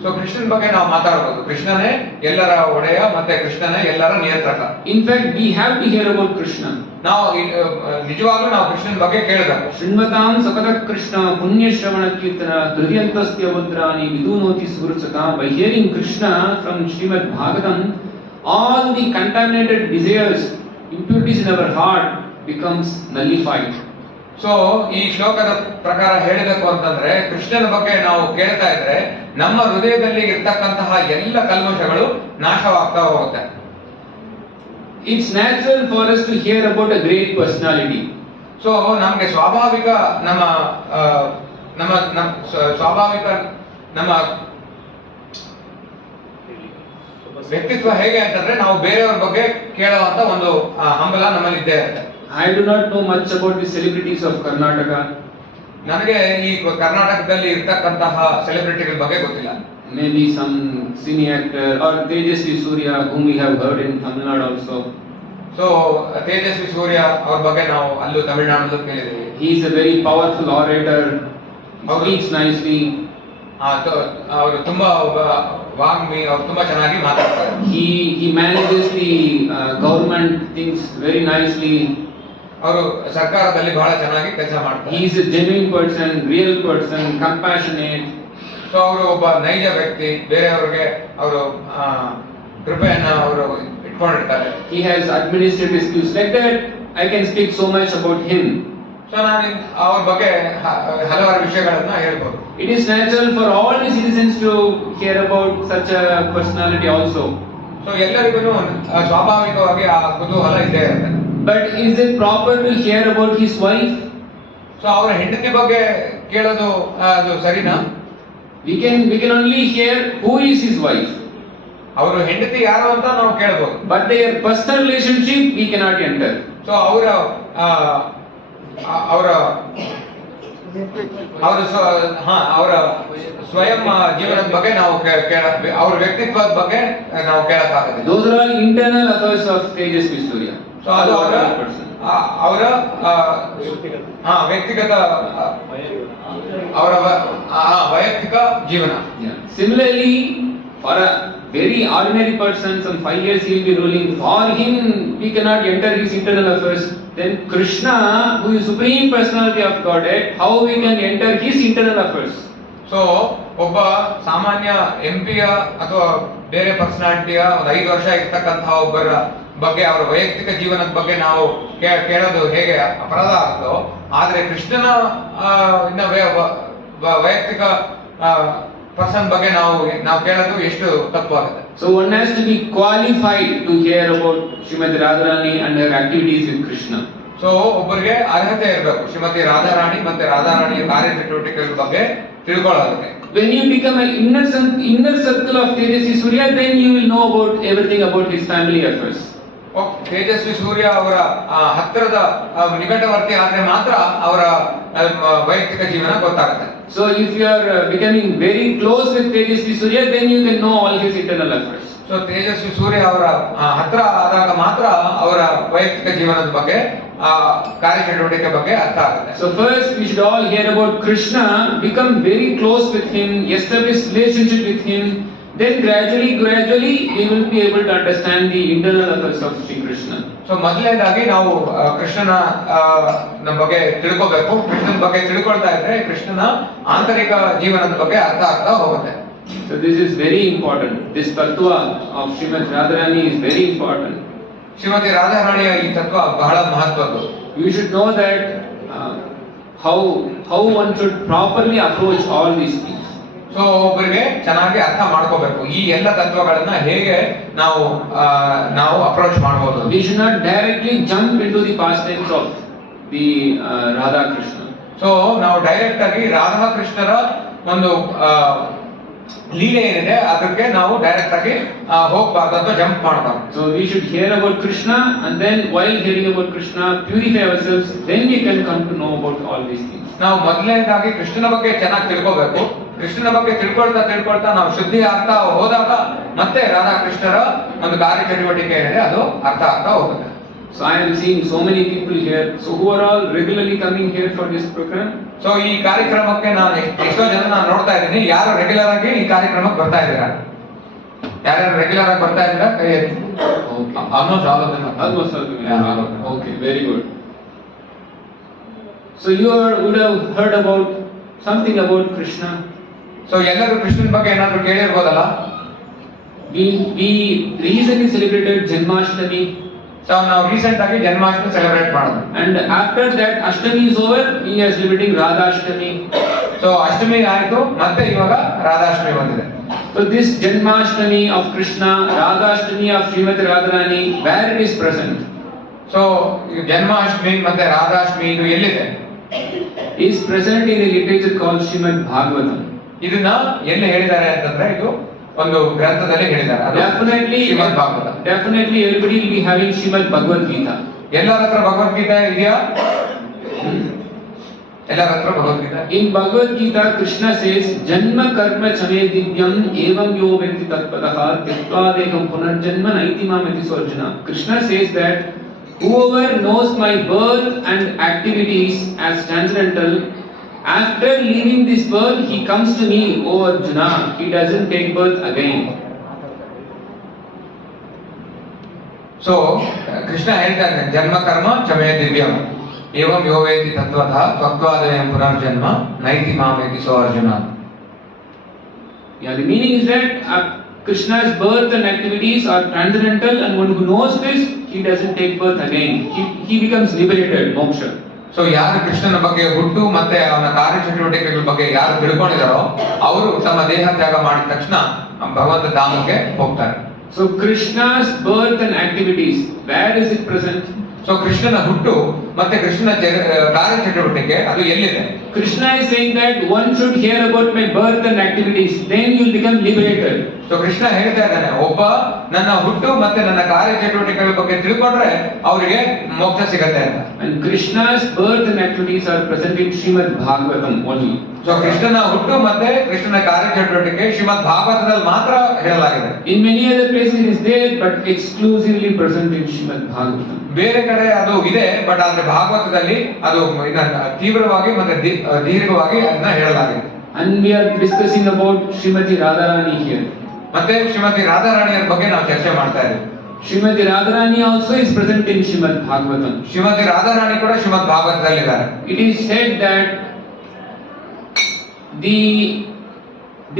So ಕೃಷ್ಣನ ಬಗ್ಗೆ ನಾವು ಮಾತಾಡಬಹುದು. ಕೃಷ್ಣನೇ ಎಲ್ಲರ ಒಡೆಯ ಮತ್ತೆ ಕೃಷ್ಣನೇ ಎಲ್ಲರ ನಿಯಂತ್ರಕ. In fact, we have to hear about Krishna. ನಾವು ನಿಜವಾಗ್ಲೂ ನಾವು ಕೃಷ್ಣನ ಬಗ್ಗೆ ಕೇಳಬೇಕು. ಶೃಣ್ವತಾಂ ಸಕಲ ಕೃಷ್ಣ ಪುಣ್ಯ ಶ್ರವಣ ಕೀರ್ತನ ಹೃದಯಂತಸ್ಯ ಭದ್ರಾಣಿ ವಿದೂನೋತಿ ಸುಹೃತ್ಸತಾ. By hearing Krishna from Srimad Bhagavatam, all the contaminated desires, impurities in our heart becomes nullified. So ಈ ಶ್ಲೋಕದ ಪ್ರಕಾರ ಹೇಳಬೇಕು ಅಂತಂದ್ರೆ ಕೃಷ್ಣನ ಬಗ್ಗೆ ನಾವು ಕೇಳ್ತಾ ಇದ್ರೆ ನಮ್ಮ ಹೃದಯದಲ್ಲಿ ಇರ್ತಕ್ಕಂತಹ ಎಲ್ಲ ಕಲ್ಮಶಗಳು ನಾಶವಾಗ್ತಾ ಹೋಗುತ್ತೆ. It's natural for us to hear about a great personality. So ನಮಗೆ ಸ್ವಾಭಾವಿಕ ನಮ್ಮ ವ್ಯಕ್ತಿತ್ವ ಹೇಗೆ ಅಂತಂದ್ರೆ ನಾವು ಬೇರೆಯವ್ರ ಬಗ್ಗೆ ಕೇಳುವಂತ ಒಂದು ಹಂಬಲ ನಮ್ಮಲ್ಲಿ ಇದ್ದೇ ಇರುತ್ತೆ. I do not know much about the celebrities of Karnataka. ನನಗೆ ಈ ಕರ್ನಾಟಕದಲ್ಲಿ ಇರ್ತಕ್ಕಂತಹ ಸೆಲೆಬ್ರಿಟಿಗಳ ಬಗ್ಗೆ ಗೊತ್ತಿಲ್ಲ. Maybe some cine actor or Tejasvi Surya, whom we have heard in Tamil Nadu also. So Tejasvi Surya ಅವ್ರ ಬಗ್ಗೆ ನಾವು ಅಲ್ಲೂ ತಮಿಳುನಾಡಲ್ಲೂ ಕೇಳಿದ್ದೀವಿ. He is a very powerful orator. He speaks nicely. ಅವರು ತುಂಬಾ ವಾಗ್ಮಿ, ಅವರು ತುಂಬಾ ಚೆನ್ನಾಗಿ ಮಾತಾಡ್ತಾರೆ. He manages the government things very nicely. ಅವರು ಸರ್ಕಾರದಲ್ಲಿ ಬಹಳ ಚೆನ್ನಾಗಿ ಕೆಲಸ ಮಾಡ್ತಾರೆ. He is a genuine person, real person, compassionate. So ಅವರು ಒಬ್ಬ ನೈಜ ವ್ಯಕ್ತಿ, ಬೇರೆಯವರಿಗೆ ಅವರು ಕೃಪೆಯನ್ನ ಅವರು ಇಟ್ಕೊಂಡಿರ್ತಾರೆ. He has administrative skills. Like that, I can speak so much about him. So ನಾನು ಅವ್ರ ಬಗ್ಗೆ ಹಲವಾರು ವಿಷಯಗಳನ್ನ ಹೇಳ್ಬೋದು. It is natural for all the citizens to hear about such a personality also. So ಎಲ್ಲರಿಗೂ ಸ್ವಾಭಾವಿಕವಾಗಿ ಆ ಕುತೂಹಲ ಇದ್ದೇ ಇರುತ್ತೆ. But is it proper to hear about his wife? So ಅವರ ಹೆಂಡತಿ ಬಗ್ಗೆ ಕೇಳೋದು ಅದು ಸರಿನಾ? We can only hear who is his wife. ಅವರು ಹೆಂಡತಿ ಯಾರು ಅಂತ ನಾವು ಕೇಳಬಹುದು. But their personal relationship we cannot enter. So ಅವರ ಸ್ವಯಂ ಜೀವನದ ಬಗ್ಗೆ ನಾವು ಅವರ ವ್ಯಕ್ತಿತ್ವದ ಬಗ್ಗೆ ನಾವು ಕೇಳಕ್ಕಾಗಲ್ಲ. Those are all internal affairs of Tejasvi Surya. So ಅದು ಅವರ ವ್ಯಕ್ತಿಗತ ಅವರ ವೈಯಕ್ತಿಕ ಜೀವನ. Similarly, for a very ordinary person, some 5 years he will be ruling. For him, we cannot enter his internal affairs. Then Krishna, who is supreme personality of Godhead, how we can enter his internal affairs? So ಒಬ್ಬ ಸಾಮಾನ್ಯ ಎಂಪಿಯ ಅಥವಾ ಬೇರೆ ಪರ್ಸನಾಲಿಟಿಯ ಒಂದು 5 ವರ್ಷ ಇರ್ತಕ್ಕಂತಹ ಒಬ್ಬರ ಬಗ್ಗೆ ಅವರ ವೈಯಕ್ತಿಕ ಜೀವನದ ಬಗ್ಗೆ ನಾವು ಕೇಳೋದು ಹೇಗೆ ಅಪರಾಧ ಆಗ್ತೋ, ಆದ್ರೆ ಕೃಷ್ಣನ ವೈಯಕ್ತಿಕ ಪರ್ಸನ್ ಬಗ್ಗೆ ನಾವು ಕೇಳೋದು ಎಷ್ಟು ತಪ್ಪಾಗುತ್ತೆ. So one has to be qualified to hear about Srimati Radharani and her activities with Krishna. So ಒಬ್ಬರಿಗೆ ಅರ್ಹತೆ ಇರಬೇಕು ಶ್ರೀಮತಿ ರಾಧಾರಾಣಿ ಮತ್ತೆ ರಾಧಾರಾಣಿಯ ಕಾರ್ಯಚಟುವಟಿಕೆಗಳ ಬಗ್ಗೆ ತಿಳ್ಕೊಳ್ಳೋದಕ್ಕೆ. When you become an inner circle of Tejasvi Surya, then you will know about everything about his family affairs. Tejasvi ಸೂರ್ಯ ಅವರ ಹತ್ತಿರದ ನಿಕಟವರ್ತಿ ಆದ್ರೆ ಮಾತ್ರ ಅವರ ವೈಯಕ್ತಿಕ ಜೀವನ ಗೊತ್ತಾಗುತ್ತೆ. So if you are becoming very close with Tejasvi Surya, then you can know all his internal affairs. So ತೇಜಸ್ವಿ ಸೂರ್ಯ ಅವರ ಹತ್ರ ಆದಾಗ ಮಾತ್ರ ಅವರ ವೈಯಕ್ತಿಕ ಜೀವನದ ಬಗ್ಗೆ ಕಾರ್ಯಚಟುವಟಿಕೆ ಬಗ್ಗೆ ಅರ್ಥ ಆಗುತ್ತೆ. So first we should all hear about Krishna, become very close with him, establish relationship with him. Then gradually we will be able to understand the internal affairs of Sri Krishna. So ಮೊದಲನೇದಾಗಿ ನಾವು ಕೃಷ್ಣನ ಬಗ್ಗೆ ತಿಳ್ಕೋಬೇಕು. ಕೃಷ್ಣನ ಬಗ್ಗೆ ತಿಳ್ಕೊಳ್ತಾ ಇದ್ರೆ ಕೃಷ್ಣನ ಆಂತರಿಕ ಜೀವನದ ಬಗ್ಗೆ ಅರ್ಥ ಆಗ್ತಾ ಹೋಗುತ್ತೆ. So this is very important. This tattva of Srimati Radharani is very important. Shrimati ರಾಧಾರಾಣಿಯ ಈ ತತ್ವ ಬಹಳ ಮಹತ್ವದ್ದು. You should know that how one should properly approach all these things. So ಒಬ್ಬರಿಗೆ ಚೆನ್ನಾಗಿ ಅರ್ಥ ಮಾಡ್ಕೋಬೇಕು ಈ ಎಲ್ಲ ತತ್ವಗಳನ್ನ ಹೇಗೆ ನಾವು ಅಪ್ರೋಚ್ ಮಾಡಬಹುದು. We should not directly jump into the pastimes of the Radha Krishna. So ನಾವು ಡೈರೆಕ್ಟ್ ಆಗಿ ರಾಧಾ ಕೃಷ್ಣರ ಒಂದು ಲೀಲೆ ಏನಿದೆ ಅದಕ್ಕೆ ನಾವು ಡೈರೆಕ್ಟ್ ಆಗಿ ಹೋಗಬಾರ್ದು ಅಂತ ಜಂಪ್ ಮಾಡಬಾರ್ದು. So we should hear about Krishna, and then while hearing about Krishna purify ourselves, then we can come to know about all these things. ನಾವು ಮೊದಲನೇದಾಗಿ ಕೃಷ್ಣನ ಬಗ್ಗೆ ಚೆನ್ನಾಗಿ ತಿಳ್ಕೋಬೇಕು. ಕೃಷ್ಣನ ಬಗ್ಗೆ ತಿಳ್ಕೊಳ್ತಾ ನಾವು ಶುದ್ಧಿ ಆಗ್ತಾ ಹೋದಾಗ ಮತ್ತೆ ರಾಧಾಕೃಷ್ಣರ ಒಂದು ಕಾರ್ಯಚಟುವಟಿಕೆ ಏನಿದೆ ಅದು ಅರ್ಥ ಆಗ್ತಾ ಹೋಗುತ್ತೆ. So I am seeing so many people here, so who are all regularly coming here for this program? So ಈ ಕಾರ್ಯಕ್ರಮಕ್ಕೆ ನಾನು ಎಷ್ಟೋ ಜನ ನಾನು ನೋಡ್ತಾ ಇದ್ದೀನಿ, ಯಾರು ರೆಗ್ಯುಲರ್ ಆಗಿ ಈ ಕಾರ್ಯಕ್ರಮಕ್ಕೆ ಬರ್ತಾ ಇದ್ದೀರಾ? ಯಾರ್ಯಾರು ರೆಗ್ಯುಲರ್ ಆಗಿ ಬರ್ತಾ ಇದ್ದೀರಾ ಕೈ ಎತ್ತಿ. Almost all of them. Almost all of them. Okay, very good. So you would have heard about something about Krishna. So ಎಲ್ಲರೂ ಕೃಷ್ಣನ ಬಗ್ಗೆ ಏನಾದ್ರು ಕೇಳಿರ್ಬೋದಲ್ಲ? We recently celebrated Janmashtami. So ನಾವು ರೀಸೆಂಟ್ ಆಗಿ ಜನ್ಮಾಷ್ಟಮಿ ಸೆಲೆಬ್ರೇಟ್ ಮಾಡಿದ್ವಿ. And after that Ashtami is over, we are celebrating Radhashtami. So Ashtami ಆಯ್ತು, ಮತ್ತೆ ಇವಾಗ ರಾಧಾಷ್ಟಮಿ ಬಂದಿದೆ. So this Janmashtami of Krishna, Radhashtami of Srimati Radharani, where it is present? So Janmashtami ಮತ್ತೆ ರಾಧಾಷ್ಟಮಿ ಇದು ಎಲ್ಲಿದೆ? Is present in a literature called Srimad Bhagavatam. ಇದನ್ನ ಎಲ್ಲಿ ಹೇಳಿದ್ದಾರೆ ಅಂತಂದ್ರೆ ಇದು ಒಂದು ಗ್ರಂಥದಲ್ಲಿ ಹೇಳಿದ್ದಾರೆ. Definitely, Shrimad Bhagavata. definitely everybody will be having Srimad Bhagavad Gita. ಎಲ್ಲರ ಹತ್ರ ಭಗವದ್ಗೀತೆ ಇದೆಯಾ? ಎಲ್ಲರ ಹತ್ರ Bhagavad Gita. In Bhagavad Gita, Krishna says, Janma karma chame divyam evam yo venti tatpadaha tyatva dekam punarjanma naiti mamati sarjuna. Krishna says that whoever knows my birth and activities as transcendental, after leaving this world, he comes to me, O Arjuna. He doesn't take birth again. So Krishna ಹೇಳ್ತಾನೆ, ಜನ್ಮ ಕರ್ಮ ಚಮೇ ದಿವ್ಯಂ ಏವಂ ಯೋ ವೇತಿ ತತ್ವತಃ ತ್ವಕ್ವಾದಯಂ ಪುನರ್ಜನ್ಮ ನೈತಿ ಮಾಮೇತಿ ಸೋ Arjuna. Yeah, the meaning is that Krishna's birth and activities are transcendental, and one who knows this, he doesn't take birth again. He becomes liberated, moksha. So ಯಾರು ಕೃಷ್ಣನ ಬಗ್ಗೆ ಹುಟ್ಟು ಮತ್ತೆ ಅವನ ಕಾರ್ಯಚಟುವಟಿಕೆಗಳ ಬಗ್ಗೆ ಯಾರು ತಿಳ್ಕೊಂಡಿದಾರೋ ಅವರು ತಮ್ಮ ದೇಹ ತ್ಯಾಗ ಮಾಡಿದ ತಕ್ಷಣ ಭಗವಂತ ಧಾಮಕ್ಕೆ ಹೋಗ್ತಾರೆ. So Krishna's birth and activities, where is it present? So ಕೃಷ್ಣನ ಹುಟ್ಟು ಮತ್ತೆ ಕೃಷ್ಣನ ಕಾರ್ಯಚಟುವಟಿಕೆ ಅದು ಎಲ್ಲಿದೆ? Krishna is saying that one should hear about my birth and activities, then you will become liberated. So Krishna ಹೇಳ್ತಾ ಇದ್ದಾನೆ, ಒಬ್ಬ ನನ್ನ ಹುಟ್ಟು ಮತ್ತೆ ನನ್ನ ಕಾರ್ಯಚಟುವಟಿಕೆಗಳ ಬಗ್ಗೆ ತಿಳ್ಕೊಂಡ್ರೆ ಅವರಿಗೆ ಮೋಕ್ಷ ಸಿಗತ್ತೆ ಅಂತ. And Krishna's birth and activities are present in Srimad Bhagavatam only. So ಕೃಷ್ಣನ ಹುಟ್ಟು ಮತ್ತೆ ಕೃಷ್ಣನ ಕಾರ್ಯಚಟುವಟಿಕೆ ಶ್ರೀಮದ್ ಭಾಗವತದಲ್ಲಿ ಮಾತ್ರ ಹೇಳಲಾಗಿದೆ. In many other places it is there, but exclusively present in Srimad Bhagavatam. ಬೇರೆ ಕಡೆ ಅದು ಇದೆ, ಬಟ್ ಆದ್ರೆ ಭಾಗವತದಲ್ಲಿ ಅದು ತೀವ್ರವಾಗಿ ಮತ್ತೆ ದೀರ್ಘವಾಗಿ ಅದನ್ನ ಹೇಳಲಾಗಿದೆ. And we are discussing about Srimati Radharani here. ಮತ್ತೆ ಶ್ರೀಮತಿ ರಾಧಾರಾಣಿಯರ ಬಗ್ಗೆ ನಾವು ಚರ್ಚೆ ಮಾಡ್ತಾ ಇದ್ದೀವಿ. Srimati Radharani also is present in Srimad Bhagavatam. Shrimati Radharani ಕೂಡ ಶ್ರೀಮದ್ ಭಾಗವತದಲ್ಲಿ ಇದ್ದಾರೆ. It is said that the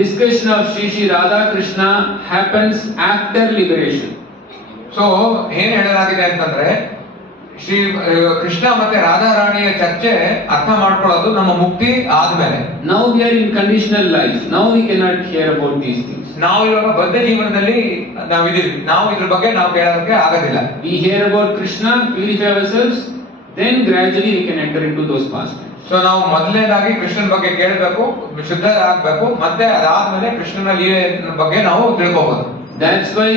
discussion of Shri Radha Krishna happens after liberation. So ಏನ್ ಹೇಳಲಾಗಿದೆ ಅಂತಂದ್ರೆ ಶ್ರೀ ಕೃಷ್ಣ ಮತ್ತೆ ರಾಧಾರಾಣಿಯ ಚರ್ಚೆ ಅರ್ಥ ಮಾಡ್ಕೊಳ್ಳೋದು ನಮ್ಮ ಮುಕ್ತಿ ಆದ್ಮೇಲೆ. Now we are in conditional life. Now we cannot hear about these things. ನಾವು ಇವಾಗ ಬದ್ಧ ಜೀವನದಲ್ಲಿ ನಾವಿದೀವಿ, ನಾವು ಇದ್ರ ಬಗ್ಗೆ ನಾವು ಕೇಳೋದಕ್ಕೆ ಆಗೋದಿಲ್ಲ. We hear about Krishna, purify ourselves, then gradually we can enter into those pastimes. So ನಾವು ಮೊದಲನೇದಾಗಿ ಕೃಷ್ಣನ ಬಗ್ಗೆ ಕೇಳಬೇಕು, ಶುದ್ಧ ಆಗ್ಬೇಕು, ಮತ್ತೆ ಅದಾದ್ಮೇಲೆ ಕೃಷ್ಣನ ಲೀಲೆ ಬಗ್ಗೆ ನಾವು ತಿಳ್ಕೋಬಹುದು. That's why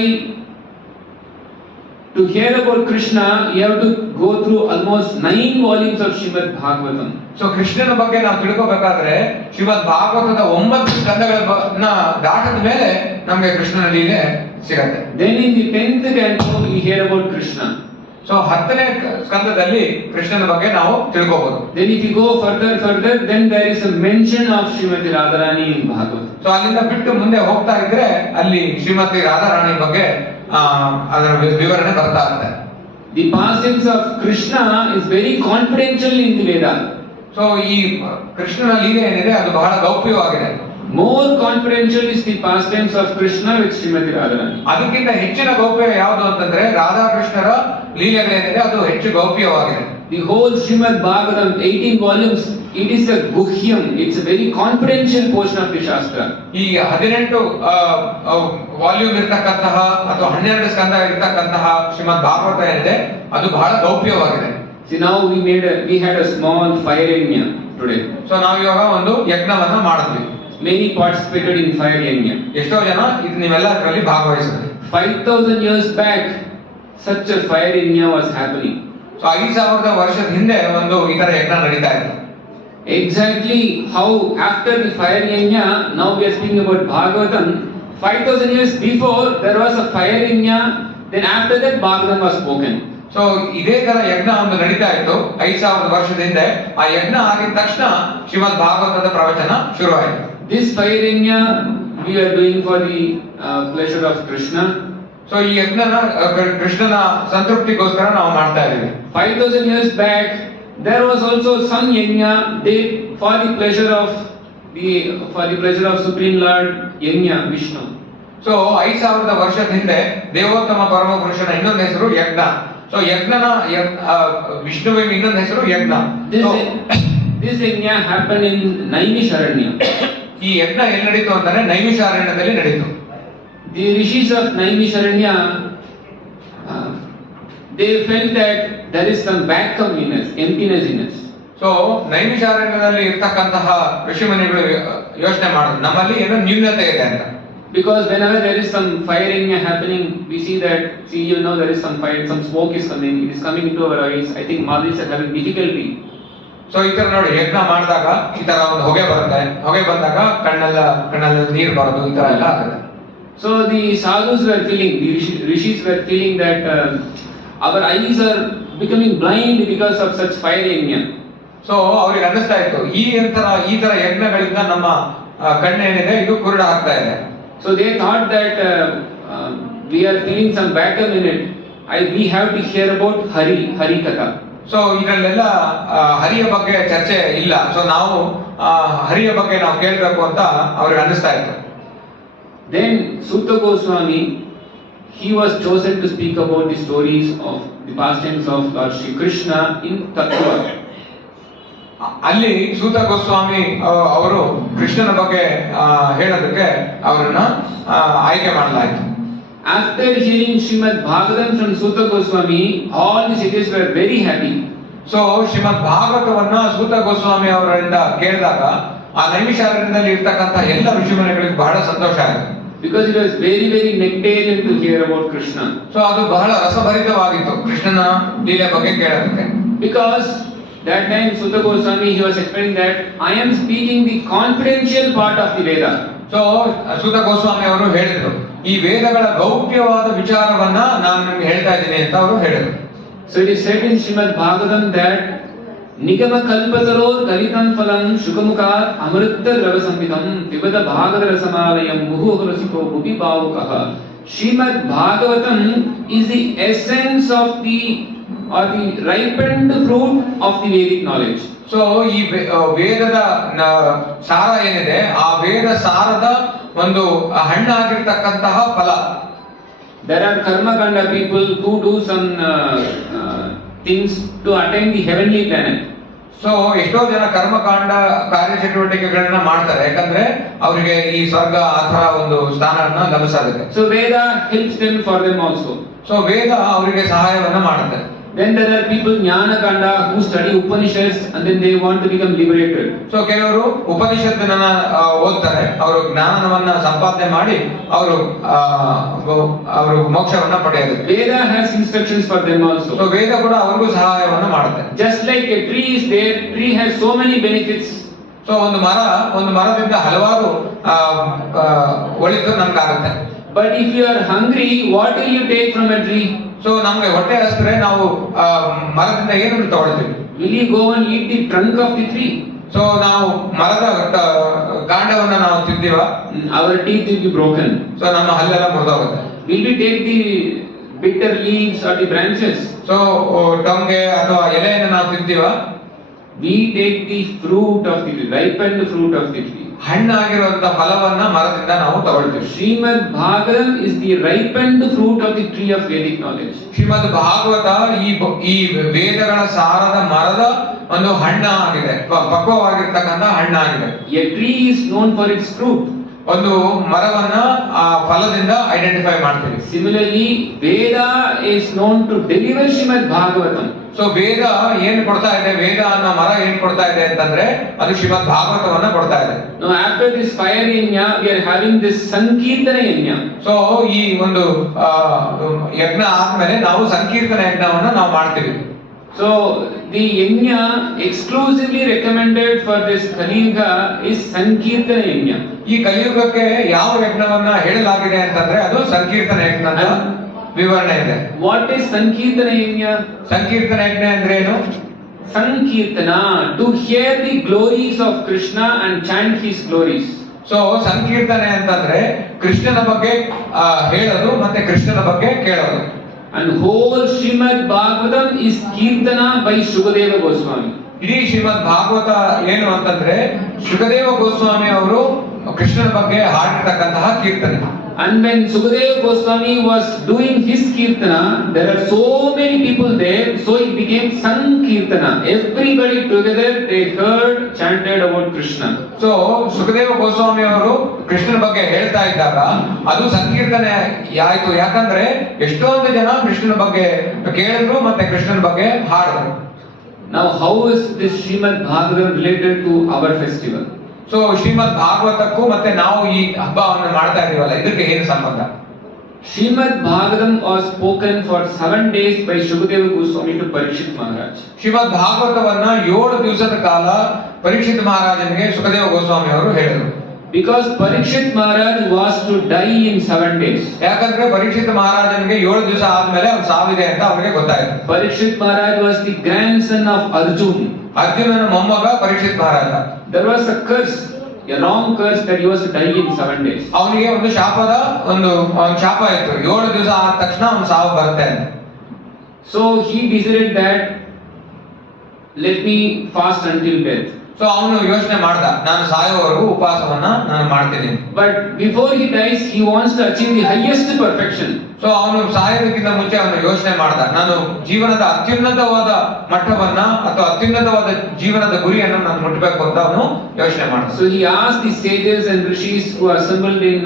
to hear about Krishna, you have to go through almost 9 volumes of Srimad Bhagavatam. So ಕೃಷ್ಣನ ಬಗ್ಗೆ ನಾವು ತಿಳ್ಕೋಬೇಕಾದ್ರೆ ಶ್ರೀಮದ್ ಭಾಗವತದ 9 ಸ್ಕಂದಗಳನ್ನ ದಾಟದ ಮೇಲೆ ನಮಗೆ ಕೃಷ್ಣನ ಲೀಲೆ ಸಿಗತ್ತೆ. Then in the 10th canto we hear about Krishna. So 10ನೇ ಸ್ಕಂದದಲ್ಲಿ ಕೃಷ್ಣನ ಬಗ್ಗೆ ನಾವು ತಿಳ್ಕೋಬಹುದು. Then if you go further, then there is a mention of Srimati Radharani in Bhagavatam. So ಅಲ್ಲಿಂದ ಬಿಟ್ಟು ಮುಂದೆ ಹೋಗ್ತಾ ಇದ್ರೆ ಅಲ್ಲಿ ಶ್ರೀಮತಿ ರಾಧಾರಾಣಿ ಬಗ್ಗೆ ಅದರ ವಿವರಣೆ ಬರ್ತಾ ಇರುತ್ತೆ. The pastimes of Krishna is very confidential in the Veda. So ಈ ಕೃಷ್ಣನ ಲೀಲೆ ಏನಿದೆ ಅದು ಬಹಳ ಗೌಪ್ಯವಾಗಿದೆ. More confidential is the pastimes of Krishna with Srimati Radharani. ಅದಕ್ಕಿಂತ ಹೆಚ್ಚಿನ ಗೌಪ್ಯ ಯಾವುದು ಅಂತಂದ್ರೆ ರಾಧಾಕೃಷ್ಣರ ಲೀಲೆಗಳೇನಿದೆ ಅದು ಹೆಚ್ಚು ಗೌಪ್ಯವಾಗಿದೆ. The whole Srimad Bhagavatam, 18 volumes, it is a guhyam. It's a very confidential portion of the Shastra. ಈ 18 ವಾಲ್ಯೂಮ್ ಇರತಕ್ಕಂತಹ ಅಥವಾ 12 ಸ್ಕಂದ ಇರತಕ್ಕಂತಹ ಶ್ರೀಮದ್ ಭಾಗವತ ಏನಿದೆ ಅದು ಬಹಳ ಗೌಪ್ಯವಾಗಿದೆ. See, now we had a small fire yajna today. So ನಾವು ಇವಾಗ ಒಂದು ಯಜ್ಞವನ್ನ ಮಾಡಿದ್ವಿ. Many participated in fire yajna. ಎಷ್ಟೋ ಜನ ಇದು ನೀವೆಲ್ಲ ಅದರಲ್ಲಿ ಭಾಗವಹಿಸಿದ್ರಿ. 5000 years back, such a fire yajna was happening. So 5000 ವರ್ಷದ ಹಿಂದೆ ಒಂದು ಈ ತರ ಯಜ್ಞ ನಡೀತಾ ಇತ್ತು. Exactly how after the fire yajna, now we are speaking about Bhagavatam. 5000 years before there was a fire yajna, then after that Bhagavatam was spoken. So ಇದೇ ತರ ಯಜ್ಞ ಒಂದು ನಡೀತಾ ಇತ್ತು 5000 ವರ್ಷದ ಹಿಂದೆ. ಆ ಯಜ್ಞ ಆಗಿದ ತಕ್ಷಣ ಶ್ರೀಮದ್ ಭಾಗವತದ ಪ್ರವಚನ ಶುರುವಾಯಿತು. This fire yajna we are doing for the pleasure of Krishna. So ಈ ಯಜ್ಞನ ಕೃಷ್ಣನ ಸಂತೃಪ್ತಿಗೋಸ್ಕರ ನಾವು ಮಾಡ್ತಾ ಇದ್ದೀವಿ. 5000 years back there was also some yajna did for the pleasure of Supreme Lord Yajna Vishnu. So 5000 ವರ್ಷದ ಹಿಂದೆ ದೇವೋತ್ತಮ ಪರಮ ಪುರುಷನ ಇನ್ನೊಂದು ಹೆಸರು ಯಜ್ಞ. ಸೊ ಯಜ್ಞನ ವಿಷ್ಣುವಿನ ಇನ್ನೊಂದು ಹೆಸರು ಯಜ್ಞ. This yajna happened in Naimisharanya. ಈ ಯಜ್ಞ ಎಲ್ಲಿ ನಡೀತು ಅಂತಾನೆ ನೈಮಿಷಾರಣ್ಯದಲ್ಲಿ ನಡೀತು. The rishis of Naimisharanya they felt that there is some vacuuminess, emptiness in us. So ನೈಮಿಷಾರಣ್ಯದಲ್ಲಿ ಇರ್ತಕ್ಕಂತಹ ಋಷಿಮುನಿಗಳು ಯೋಚನೆ ಮಾಡಿದ್ರು ನಮ್ಮಲ್ಲಿ ಏನೋ ನ್ಯೂನತೆ ಇದೆ ಅಂತ. Because whenever there is some fire happening, we see there is some fire, some smoke is coming, it is coming into our eyes. I think Madhis are having difficulty. So ಈ ತರ ನೋಡಿ ಯಜ್ಞ ಮಾಡಿದಾಗ ಈ ತರ ಒಂದು ಹೊಗೆ ಬರುತ್ತೆ, ಹೊಗೆ ಬಂದಾಗ ಕಣ್ಣಲ್ಲಿ ನೀರು ಬರೋದು, ಈ ತರ ಎಲ್ಲ ಆಗುತ್ತೆ. So the sadhus were feeling, the rishis were feeling that our eyes are becoming blind because of such fire yajna. So ಅವ್ರಿಗೆ ಅನ್ನಿಸ್ತಾ ಇತ್ತು ಈ ತರ ಯಜ್ಞಗಳಿಂದ ನಮ್ಮ ಕಣ್ಣೇನಿದೆ ಇದು ಕುರುಡ ಆಗ್ತಾ ಇದೆ. So they thought that we are feeling some vacuum in it. We have to hear about Hari Katha. So ಇದರಲ್ಲೆಲ್ಲ ಹರಿಯ ಬಗ್ಗೆ ಚರ್ಚೆ ಇಲ್ಲ, ಸೊ ನಾವು ಹರಿಯ ಬಗ್ಗೆ ನಾವು ಕೇಳಬೇಕು ಅಂತ ಅವ್ರಿಗೆ ಅನ್ನಿಸ್ತಾ ಇತ್ತು. Then Sutta Goswami, he was chosen to speak about the stories of the pastimes of Lord Shri Krishna in Tattva. ಅಲ್ಲಿ ಸೂತ ಗೋಸ್ವಾಮಿ ಅವರು ಕೃಷ್ಣನ ಬಗ್ಗೆ ಹೇಳೋದಕ್ಕೆ ಅವರನ್ನ ಆಯ್ಕೆ ಮಾಡಲಾಯಿತು. After hearing Srimad Bhagavatam from Sutta Goswami, all the sages were very happy. So Srimad ಭಾಗವತವನ್ನ ಸೂತ ಗೋಸ್ವಾಮಿ ಅವರಿಂದ ಕೇಳಿದಾಗ ಆ ನೈಮಿಷಾರಣ್ಯದಲ್ಲಿ ಇರ್ತಕ್ಕಂಥ ಎಲ್ಲ ಋಷಿಮುನಿಗಳಿಗೆ ಬಹಳ ಸಂತೋಷ ಆಯಿತು. Because it was very very nectarian to hear about Krishna. So ಅದು ಬಹಳ ರಸಭರಿತವಾಗಿತ್ತು ಕೃಷ್ಣನ ಲೀಲೆ ಬಗ್ಗೆ ಕೇಳೋದಕ್ಕೆ. Because that time Sutta Goswami he was explaining that I am speaking the confidential part of the Veda. So ಸೂತ ಗೋಸ್ವಾಮಿ ಅವರು ಹೇಳಿದ್ರು ಈ ವೇದಗಳ ಗೌಪ್ಯವಾದ ವಿಚಾರವನ್ನ ನಾನು ನಿಮ್ಗೆ ಹೇಳ್ತಾ ಇದ್ದೀನಿ ಅಂತ ಅವರು ಹೇಳಿದ್ರು. So it is said in Srimad Bhagavatam that Nigama kalpataror kalitam phalam shukamukhat amrita ravasamvidam vivada bhagavata rasamalayam muhurasiko bhuvi bhavukah. Srimad Bhagavatam is the essence of the ripened fruit of the Vedic knowledge. So ಈ ವೇದದ ಸಾರ ಏನಿದೆ ಆ ವೇದ ಸಾರದ ಒಂದು ಹಣ್ಣಾಗಿರ್ತಕ್ಕಂತಹ ಫಲ. There are karmakanda people who do some things to attain the heavenly planet. So ಎಷ್ಟೋ ಜನ ಕರ್ಮಕಾಂಡ ಕಾರ್ಯಚಟುವಟಿಕೆಗಳನ್ನ ಮಾಡ್ತಾರೆ ಯಾಕಂದ್ರೆ ಅವರಿಗೆ ಈ ಸ್ವರ್ಗ ಆತರ ಒಂದು ಸ್ಥಾನವನ್ನ ಲಭಿಸೋದಕ್ಕೆ. So Veda helps them for them also. So Veda ಅವರಿಗೆ ಸಹಾಯವನ್ನ ಮಾಡುತ್ತೆ. Then there are people Jnana Kanda who study Upanishads and then they want to become liberated. So ಕೆಲವರು ಉಪನಿಷತ್ತನ್ನ ಓದ್ತಾರೆ, ಅವರು ಜ್ಞಾನವನ್ನ ಸಂಪಾದನೆ ಮಾಡಿ ಅವರು ಮೋಕ್ಷವನ್ನ ಪಡೆಯೋದು. Veda has instructions for them also. So Veda ಕೂಡ ಅವರಿಗೂ ಸಹಾಯವನ್ನ ಮಾಡುತ್ತೆ. Just like a tree is there, tree has so many benefits. So ಒಂದು ಮರದಿಂದ ಹಲವಾರು ಒಳಿತು ನಮ್ಗಾಗುತ್ತೆ. But if you are hungry, what will you take from a tree? So ನಮ್ಗೆ ಹೊಟ್ಟೆ ಹಸಿದ್ರೆ ನಾವು ಮರದಿಂದ ಏನನ್ನು ತಗೊಳ್ತೀವಿ? Will you go and eat the trunk of the tree? So ನಾವು ಮರದ ಕಾಂಡವನ್ನ ನಾವು ತಿಂತೀವ? Our teeth will be broken. So ನಮ್ಮ ಹಲ್ಲೆಲ್ಲ ಮುರಿದೋಗುತ್ತೆ. Will we take the bitter leaves or the branches? So ಟೊಂಗೆ ಅಥವಾ ಎಲೆಯನ್ನು ನಾವು ತಿಂತೀವ? We take the fruit of the tree, ripened fruit of the tree. ಹಣ್ಣಾಗಿರುವಂತ ಫಲವನ್ನ ಮರದಿಂದ ನಾವು ತಗೊಳ್ತೀವಿ. Srimad Bhagavatam is the ripened fruit of the tree of Vedic knowledge. ಶ್ರೀಮದ್ ಭಾಗವತ ಈ ವೇದಗಳ ಸಾರದ ಮರದ ಒಂದು ಹಣ್ಣಾಗಿದೆ, ಪಕ್ವವಾಗಿರ್ತಕ್ಕಂಥ ಹಣ್ಣಾಗಿದೆ. A tree is known for its fruit. ಒಂದು ಮರವನ್ನ ಆ ಫಲದಿಂದ ಐಡೆಂಟಿಫೈ ಮಾಡ್ತೀವಿ. Similarly, Veda is known to deliver Srimad Bhagavatam. So Veda ಏನ್ ಕೊಡ್ತಾ ಇದೆ, ವೇದ ಅನ್ನೋ ಮರ ಏನ್ ಕೊಡ್ತಾ ಇದೆ ಅಂತಂದ್ರೆ ಅದು ಶ್ರೀಮದ್ ಭಾಗವತವನ್ನ ಕೊಡ್ತಾ ಇದೆ. Now after this fire yajna, we are having this Sankirtana yajna. So ಈ ಒಂದು ಯಜ್ಞ ಆದ್ಮೇಲೆ ನಾವು ಸಂಕೀರ್ತನ ಯಜ್ಞವನ್ನ ನಾವು ಮಾಡ್ತೀವಿ. So the yajna exclusively recommended for this Kali Yuga is Sankirtana yajna. ಈ ಕಲಿಯುಗಕ್ಕೆ ಯಾವ ಯಜ್ಞವನ್ನ ಹೇಳಲಾಗಿದೆ ಅಂತಂದ್ರೆ ಅದು ಸಂಕೀರ್ತನ ಯಜ್ಞ ಅಂತ ವಿವರಣೆ ಇದೆ. What is Sankirtana yajna? ಸಂಕೀರ್ತನ ಯಜ್ಞ ಅಂದ್ರೆ ಏನು? Sankirtana, to hear the glories of Krishna and chant his glories. So ಸಂಕೀರ್ತನೆ ಅಂತಂದ್ರೆ ಕೃಷ್ಣನ ಬಗ್ಗೆ ಹೇಳೋದು ಮತ್ತೆ ಕೃಷ್ಣನ ಬಗ್ಗೆ ಕೇಳೋದು. And whole Srimad Bhagavatam is Kirtana by Shukadeva Goswami. ಇಡೀ ಶ್ರೀಮದ್ ಭಾಗವತ ಏನು ಅಂತಂದ್ರೆ ಶುಕದೇವ ಗೋಸ್ವಾಮಿ ಅವರು ಕೃಷ್ಣನ ಬಗ್ಗೆ ಹಾಡಿರ್ತಕ್ಕಂತಹ ಕೀರ್ತನೆ. And when Shukadeva Goswami was doing his Kirtana, there are so many people there, so it became Sankirtana. Everybody together they heard, chanted about Krishna. So Sukhdev Goswami ಅವರು ಕೃಷ್ಣನ ಬಗ್ಗೆ ಹೇಳ್ತಾ ಇದ್ದಾಗ ಅದು ಸಂಕೀರ್ತನೆ ಆಯ್ತು. ಯಾಕಂದ್ರೆ ಎಷ್ಟೊಂದು ಜನ ಕೃಷ್ಣನ ಬಗ್ಗೆ ಕೇಳಿದ್ರು ಮತ್ತೆ ಕೃಷ್ಣನ ಬಗ್ಗೆ ಹಾಡಿದ್ರು. Now how is this Srimad Bhagavatam related to our festival? So Srimad ಭಾಗವತಕ್ಕೂ ಮತ್ತೆ ನಾವು ಈ ಹಬ್ಬವನ್ನು ಮಾಡ್ತಾ ಇದೀವಲ್ಲ ಇದಕ್ಕೆ ಏನು ಸಂಬಂಧ? Srimad Bhagavatam was spoken for 7 days by Shukadeva Goswami to Parikshit Maharaj. ಶ್ರೀಮದ್ ಭಾಗವತವನ್ನ 7 ದಿವಸದ ಕಾಲ ಪರೀಕ್ಷಿತ್ ಮಹಾರಾಜನಿಗೆ ಸುಖದೇವ ಗೋಸ್ವಾಮಿ ಅವರು ಹೇಳಿದರು. Because Parikshit Maharaj was to die in 7 days. ಯಾಕಂದ್ರೆ ಪರೀಕ್ಷಿತ್ ಮಹಾರಾಜನಿಗೆ 7 ದಿವಸ ಆದ್ಮೇಲೆ ಅವ್ನು ಸಾವಿದೆ ಅಂತ ಅವನಿಗೆ ಗೊತ್ತಾಯ್ತು. Parikshit Maharaj was the grandson of Arjun. ಅರ್ಜುನನ ಮೊಮ್ಮಗ ಪರೀಕ್ಷಿತ್ ಮಹಾರಾಜ. There was a curse, a wrong curse that he was to die in 7 days. ಅವನಿಗೆ ಒಂದು ಶಾಪದ ಒಂದು ಶಾಪ ಇತ್ತು. 7 ದಿವಸ ಆದ ತಕ್ಷಣ ಅವನು ಸಾವು ಬರುತ್ತೆ ಅಂತ. So he decided that let me fast until death. So ಅವನು ಯೋಚನೆ ಮಾಡ್ದ, ನಾನು ಸಾಯೋವರೆಗೂ ಉಪವಾಸವನ್ನ ನಾನು ಮಾಡ್ತೀನಿ. But before he dies, he wants to achieve the highest perfection. So ಅವನು ಸಾಯೋದಕ್ಕಿಂತ ಮುಂಚೆ ಅವನು ಯೋಚನೆ ಮಾಡ್ದ, ನಾನು ಜೀವನದ ಅತ್ಯುನ್ನತವಾದ ಮಟ್ಟವನ್ನ ಅಥವಾ ಅತ್ಯುನ್ನತವಾದ ಜೀವನದ ಗುರಿಯನ್ನು ನಾನು ಮುಟ್ಟಬೇಕು ಅಂತ ಅವನು ಯೋಚನೆ ಮಾಡ್ದ. So he asked the sages and rishis who assembled in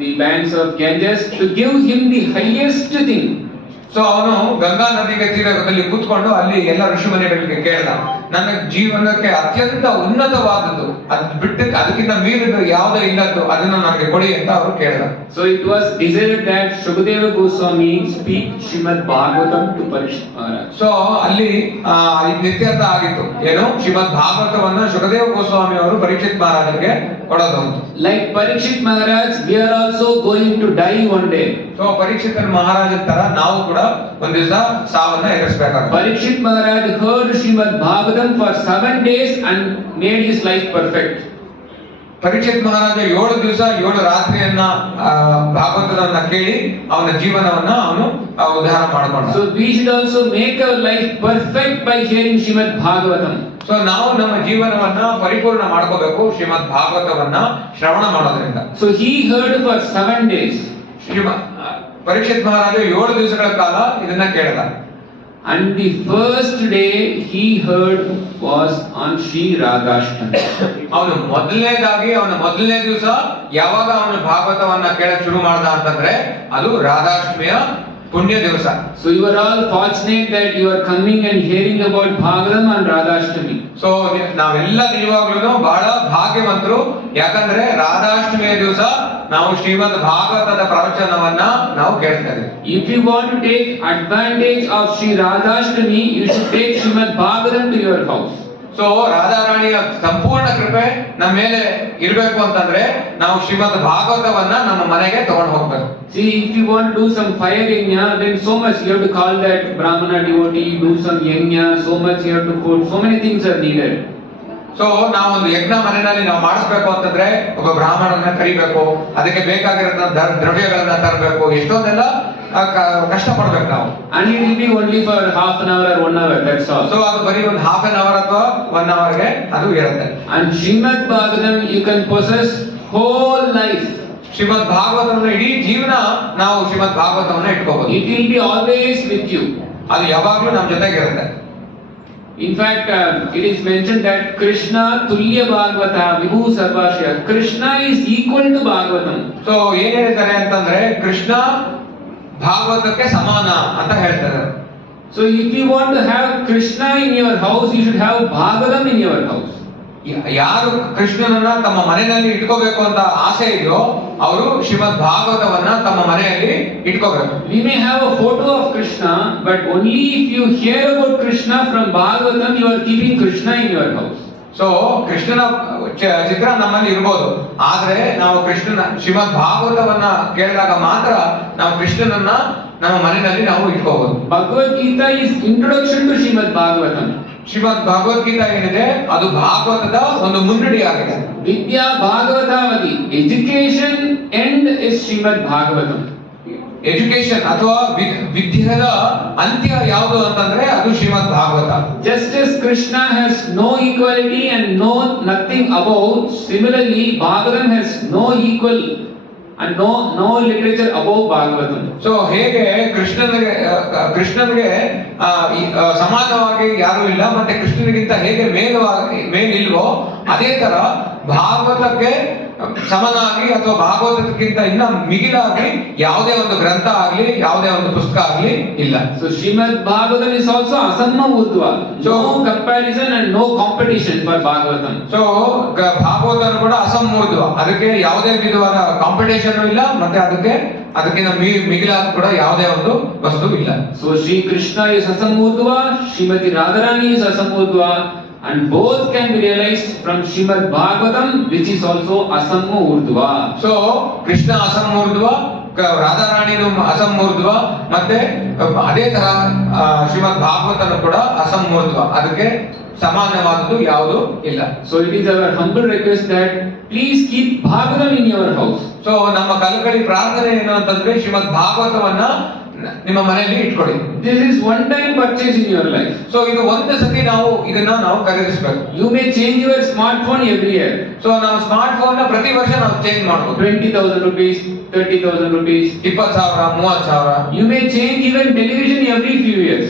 the banks of Ganges to give him the highest thing. So ಅವನು ಗಂಗಾ ನದಿಗೆ ತೀರದಲ್ಲಿ ಕೂತ್ಕೊಂಡು ಅಲ್ಲಿ ಎಲ್ಲ ಋಷಿಮುನಿಗಳಿಗೆ ಕೇಳ್ದ, ನನ್ನ ಜೀವನಕ್ಕೆ ಅತ್ಯಂತ ಉನ್ನತವಾದದ್ದು ಅದು ಬಿಟ್ಟು ಅದಕ್ಕಿಂತ ಮೀರಿದ ಯಾವುದೇ ಇಲ್ಲದ್ದು ಅದನ್ನು ನನಗೆ ಕೊಡಿ ಅಂತ ಅವರು ಕೇಳ್ದ. So it was decided that Shukadeva Goswami speak Srimad Bhagavatam to Parikshit Maharaj. So ಅಲ್ಲಿ ನಿತ್ಯರ್ಥ ಆಗಿತ್ತು, ಏನು ಶ್ರೀಮದ್ ಭಾಗವತವನ್ನ ಶುಕದೇವ ಗೋಸ್ವಾಮಿ ಅವರು ಪರೀಕ್ಷಿತ್ ಮಹಾರಾಜರಿಗೆ ಕೊಡೋದು. Like Parikshit Maharaj, we are also going to die one day. So Parikshit Maharaja ತರ ನಾವು ಕೂಡ ಒಂದ್ ದಿವಸ ಸಾವನ್ನ ಎದುರಿಸಬೇಕಾಗುತ್ತೆ. Parikshit Maharaj heard Srimad Bhagavatam for 7 days and made his life perfect. Parikshit ಮಹಾರಾಜ 7 ದಿವಸ 7 ರಾತ್ರಿಯನ್ನ ಭಾಗವತವನ್ನ ಕೇಳಿ ಅವನ ಜೀವನವನ್ನ ಅವನು ಉದ್ಧಾರ ಮಾಡಿಕೊಂಡ. So we should also make our life perfect by hearing Srimad Bhagavatam. So ನಾವು ನಮ್ಮ ಜೀವನವನ್ನ ಪರಿಪೂರ್ಣ ಮಾಡ್ಕೋಬೇಕು ಶ್ರೀಮದ್ ಭಾಗವತವನ್ನ ಶ್ರವಣ ಮಾಡೋದ್ರಿಂದ. So he heard for 7 days. Parikshit ಮಹಾರಾಜ 7 ದಿವಸಗಳ ಕಾಲ ಇದನ್ನ ಕೇಳಿದ. And the first day he heard was on Sri Radhashtami. ಅವನು ಮೊದಲನೇ ದಿವಸ ಯಾವಾಗ ಅವನು ಭಾಗವತವನ್ನ ಕೇಳಕ್ ಶುರು ಮಾಡ್ದ ಅಂತಂದ್ರೆ ಅದು ರಾಧಾಷ್ಟಮಿಯ ಪುಣ್ಯ ದಿವಸ. So you are all fortunate that you are coming and hearing about Bhagavatam on Radhashtami. So ನಾವೆಲ್ಲ ನಿಜವಾಗ್ಲೂ ಬಹಳ ಭಾಗ್ಯವಂತರು, ಯಾಕಂದ್ರೆ ರಾಧಾಷ್ಟಮಿಯ ದಿವಸ ನಾವು ಶ್ರೀಮದ್ ಭಾಗವತದ ಪ್ರವಚನವನ್ನ ನಾವು ಕೇಳ್ತಾ ಇದ್ದೀವಿ. If you want to take advantage of Sri Radhashtami, you should take Srimad Bhagavatam to your house. So ರಾಧಾರಾಣಿಯ ಸಂಪೂರ್ಣ ಕೃಪೆ ನಮ್ಮ ಮೇಲೆ ಇರಬೇಕು ಅಂತಂದ್ರೆ ನಾವು ಶ್ರೀಮದ್ ಭಾಗವತವನ್ನ ನಮ್ಮ ಮನೆಗೆ ತಗೊಂಡು ಹೋಗ್ಬೇಕು. See, if you want to do some fire yajna, then so much you have to call that Brahmana devotee, do some yajna, so much you have to put, so many things are needed. So ನಾವೊಂದು ಯಜ್ಞ ಮನೆಯಲ್ಲಿ ನಾವು ಮಾಡಿಸ್ಬೇಕು ಅಂತಂದ್ರೆ ಒಬ್ಬ ಬ್ರಾಹ್ಮಣನ ಕರಿಬೇಕು, ಅದಕ್ಕೆ ಬೇಕಾಗಿರೋ ದ್ರವ್ಯಗಳನ್ನ ತರಬೇಕು, ಎಷ್ಟೊಂದೆಲ್ಲ ಕಷ್ಟ ಪಡ್ಬೇಕು ನಾವು. And it will be only for half an hour or 1 hour, that's all. So ಅದು ಬರೀ ಒಂದು half an hour ಅಥವಾ 1 hour ಗೆ ಅದು ಇರುತ್ತೆ. And Srimad Bhagavatam you can possess whole life. ಶ್ರೀಮದ್ ಭಾಗವತವನ್ನ ಇಡೀ ಜೀವನ ನಾವು ಶ್ರೀಮದ್ ಭಾಗವತವನ್ನ ಇಟ್ಕೋಬಹುದು. It will be always with you. ಅದು ಯಾವಾಗ್ಲೂ ನಮ್ಮ ಜೊತೆಗೆ ಇರುತ್ತೆ. In fact, it is mentioned that Krishna Tulya Bhagavata Vibhu Sarvashya. Krishna is equal to Bhagavatam. So ಏನ್ ಹೇಳ್ತಾರೆ ಅಂತಂದ್ರೆ ಕೃಷ್ಣ ಭಾಗವತಕ್ಕೆ ಸಮಾನ ಅಂತ ಹೇಳ್ತಾರೆ. So if you want to have Krishna in your house, you should have Bhagavatam in your house. ಯಾರು ಕೃಷ್ಣನನ್ನ ತಮ್ಮ ಮನೆಯಲ್ಲಿ ಇಟ್ಕೋಬೇಕು ಅಂತ ಆಸೆ ಇದೆಯೋ ಅವರು ಶ್ರೀಮದ್ ಭಾಗವತವನ್ನ ತಮ್ಮ ಮನೆಯಲ್ಲಿ ಇಟ್ಕೋಬೇಕು. We may have a photo of Krishna, but only if you hear about Krishna from Bhagavatam, you are keeping Krishna in your house. So ಕೃಷ್ಣನ ಚಿತ್ರ ನಮ್ಮಲ್ಲಿ ಇರ್ಬೋದು, ಆದ್ರೆ ನಾವು ಕೃಷ್ಣನ ಶ್ರೀಮದ್ ಭಾಗವತವನ್ನ ಕೇಳಿದಾಗ ಮಾತ್ರ ನಾವು ಕೃಷ್ಣನನ್ನ ನಮ್ಮ ಮನೆಯಲ್ಲಿ ನಾವು ಇಟ್ಕೋಬಹುದು. Bhagavad Gita is introduction to Srimad Bhagavatam. ಶ್ರೀಮದ್ ಭಗವದ್ಗೀತಾ ಏನಿದೆ ಅದು ಭಾಗವತದ ಒಂದು ಮುನ್ನುಡಿ ಆಗಿದೆ. Vidya Bhagavatavati, education end is Srimad Bhagavatam. Education ಅಥವಾ ವಿದ್ಯೆಯ ಅಂತ್ಯ ಯಾವುದು ಅಂತಂದ್ರೆ ಅದು ಶ್ರೀಮದ್ Bhagavata. Just as Krishna has no equality and nothing above, similarly Bhagavatam has no equal and no literature above Bhagavatam. So ಹೇಗೆ ಕೃಷ್ಣನಿಗೆ ಸಮಾನವಾಗಿ ಯಾರು ಇಲ್ಲ, ಮತ್ತೆ ಕೃಷ್ಣನಿಗಿಂತ ಹೇಗೆ ಮೇಲಿಲ್ವೋ ಅದೇ ತರ ಭಾಗವತಕ್ಕೆ ಸಮನಾಗಿ ಅಥವಾ ಭಾಗವತಕ್ಕಿಂತ ಇನ್ನ ಮಿಗಿಲಾಗಿ ಯಾವುದೇ ಒಂದು ಗ್ರಂಥ ಆಗ್ಲಿ ಯಾವುದೇ ಒಂದು ಪುಸ್ತಕ ಆಗ್ಲಿ ಇಲ್ಲ. So Srimad Bhagavatam is also Asamma Urdhva. No comparison and no competition for Bhagavatam. So ಭಾಗವತನು ಕೂಡ ಅಸಮೂರ್ಧ್ವ, ಅದಕ್ಕೆ ಯಾವುದೇ ವಿಧವಾದ ಕಾಂಪಿಟೇಷನ್ ಇಲ್ಲ, ಮತ್ತೆ ಅದಕ್ಕಿಂತ ಮಿಗಿಲಾದ ಕೂಡ ಯಾವುದೇ ಒಂದು ವಸ್ತು ಇಲ್ಲ. So Sri Krishna is Asamurdhva, Srimati Radharani is Asamurdhva, and both can be realized from Srimad Bhagavatam, which is also Asamma Urdhva. So Krishna ಅಸಮೂರ್ಧ್ವ, ರಾಧಾರಾಣಿನು ಅಸಮೂರ್ಧ್ವ, ಮತ್ತೆ ಅದೇ ತರ ಶ್ರೀಮದ್ ಭಾಗವತನು ಕೂಡ ಅಸಮೂರ್ಧ್ವ, ಅದಕ್ಕೆ ಸಮಾನವಾದದ್ದು ಯಾವುದು ಇಲ್ಲ. So it is our humble request that please keep Bhagavatam in your house. So ನಮ್ಮ ಕಳಕಳಿ ಪ್ರಾರ್ಥನೆ ಏನು ಅಂತಂದ್ರೆ ಶ್ರೀಮದ್ ಭಾಗವತವನ್ನ ನಿಮ್ಮ ಮನೆಯಲ್ಲಿ ಇಟ್ಕೊಳ್ಳಿ. This is one time purchase in your life. So ಇದು ಒಂದು ಸತಿ ಇದನ್ನ ನಾವು ಖರೀದಿಸಬೇಕು. You may change your smartphone every year. So ನಾವು ಸ್ಮಾರ್ಟ್ ಫೋನ್ ನ ಪ್ರತಿ ವರ್ಷ ನಾವು ಚೇಂಜ್ ಮಾಡಬಹುದು. 20,000 rupees, 30,000 rupees, 20,000, 30,000. You may change even television every few years.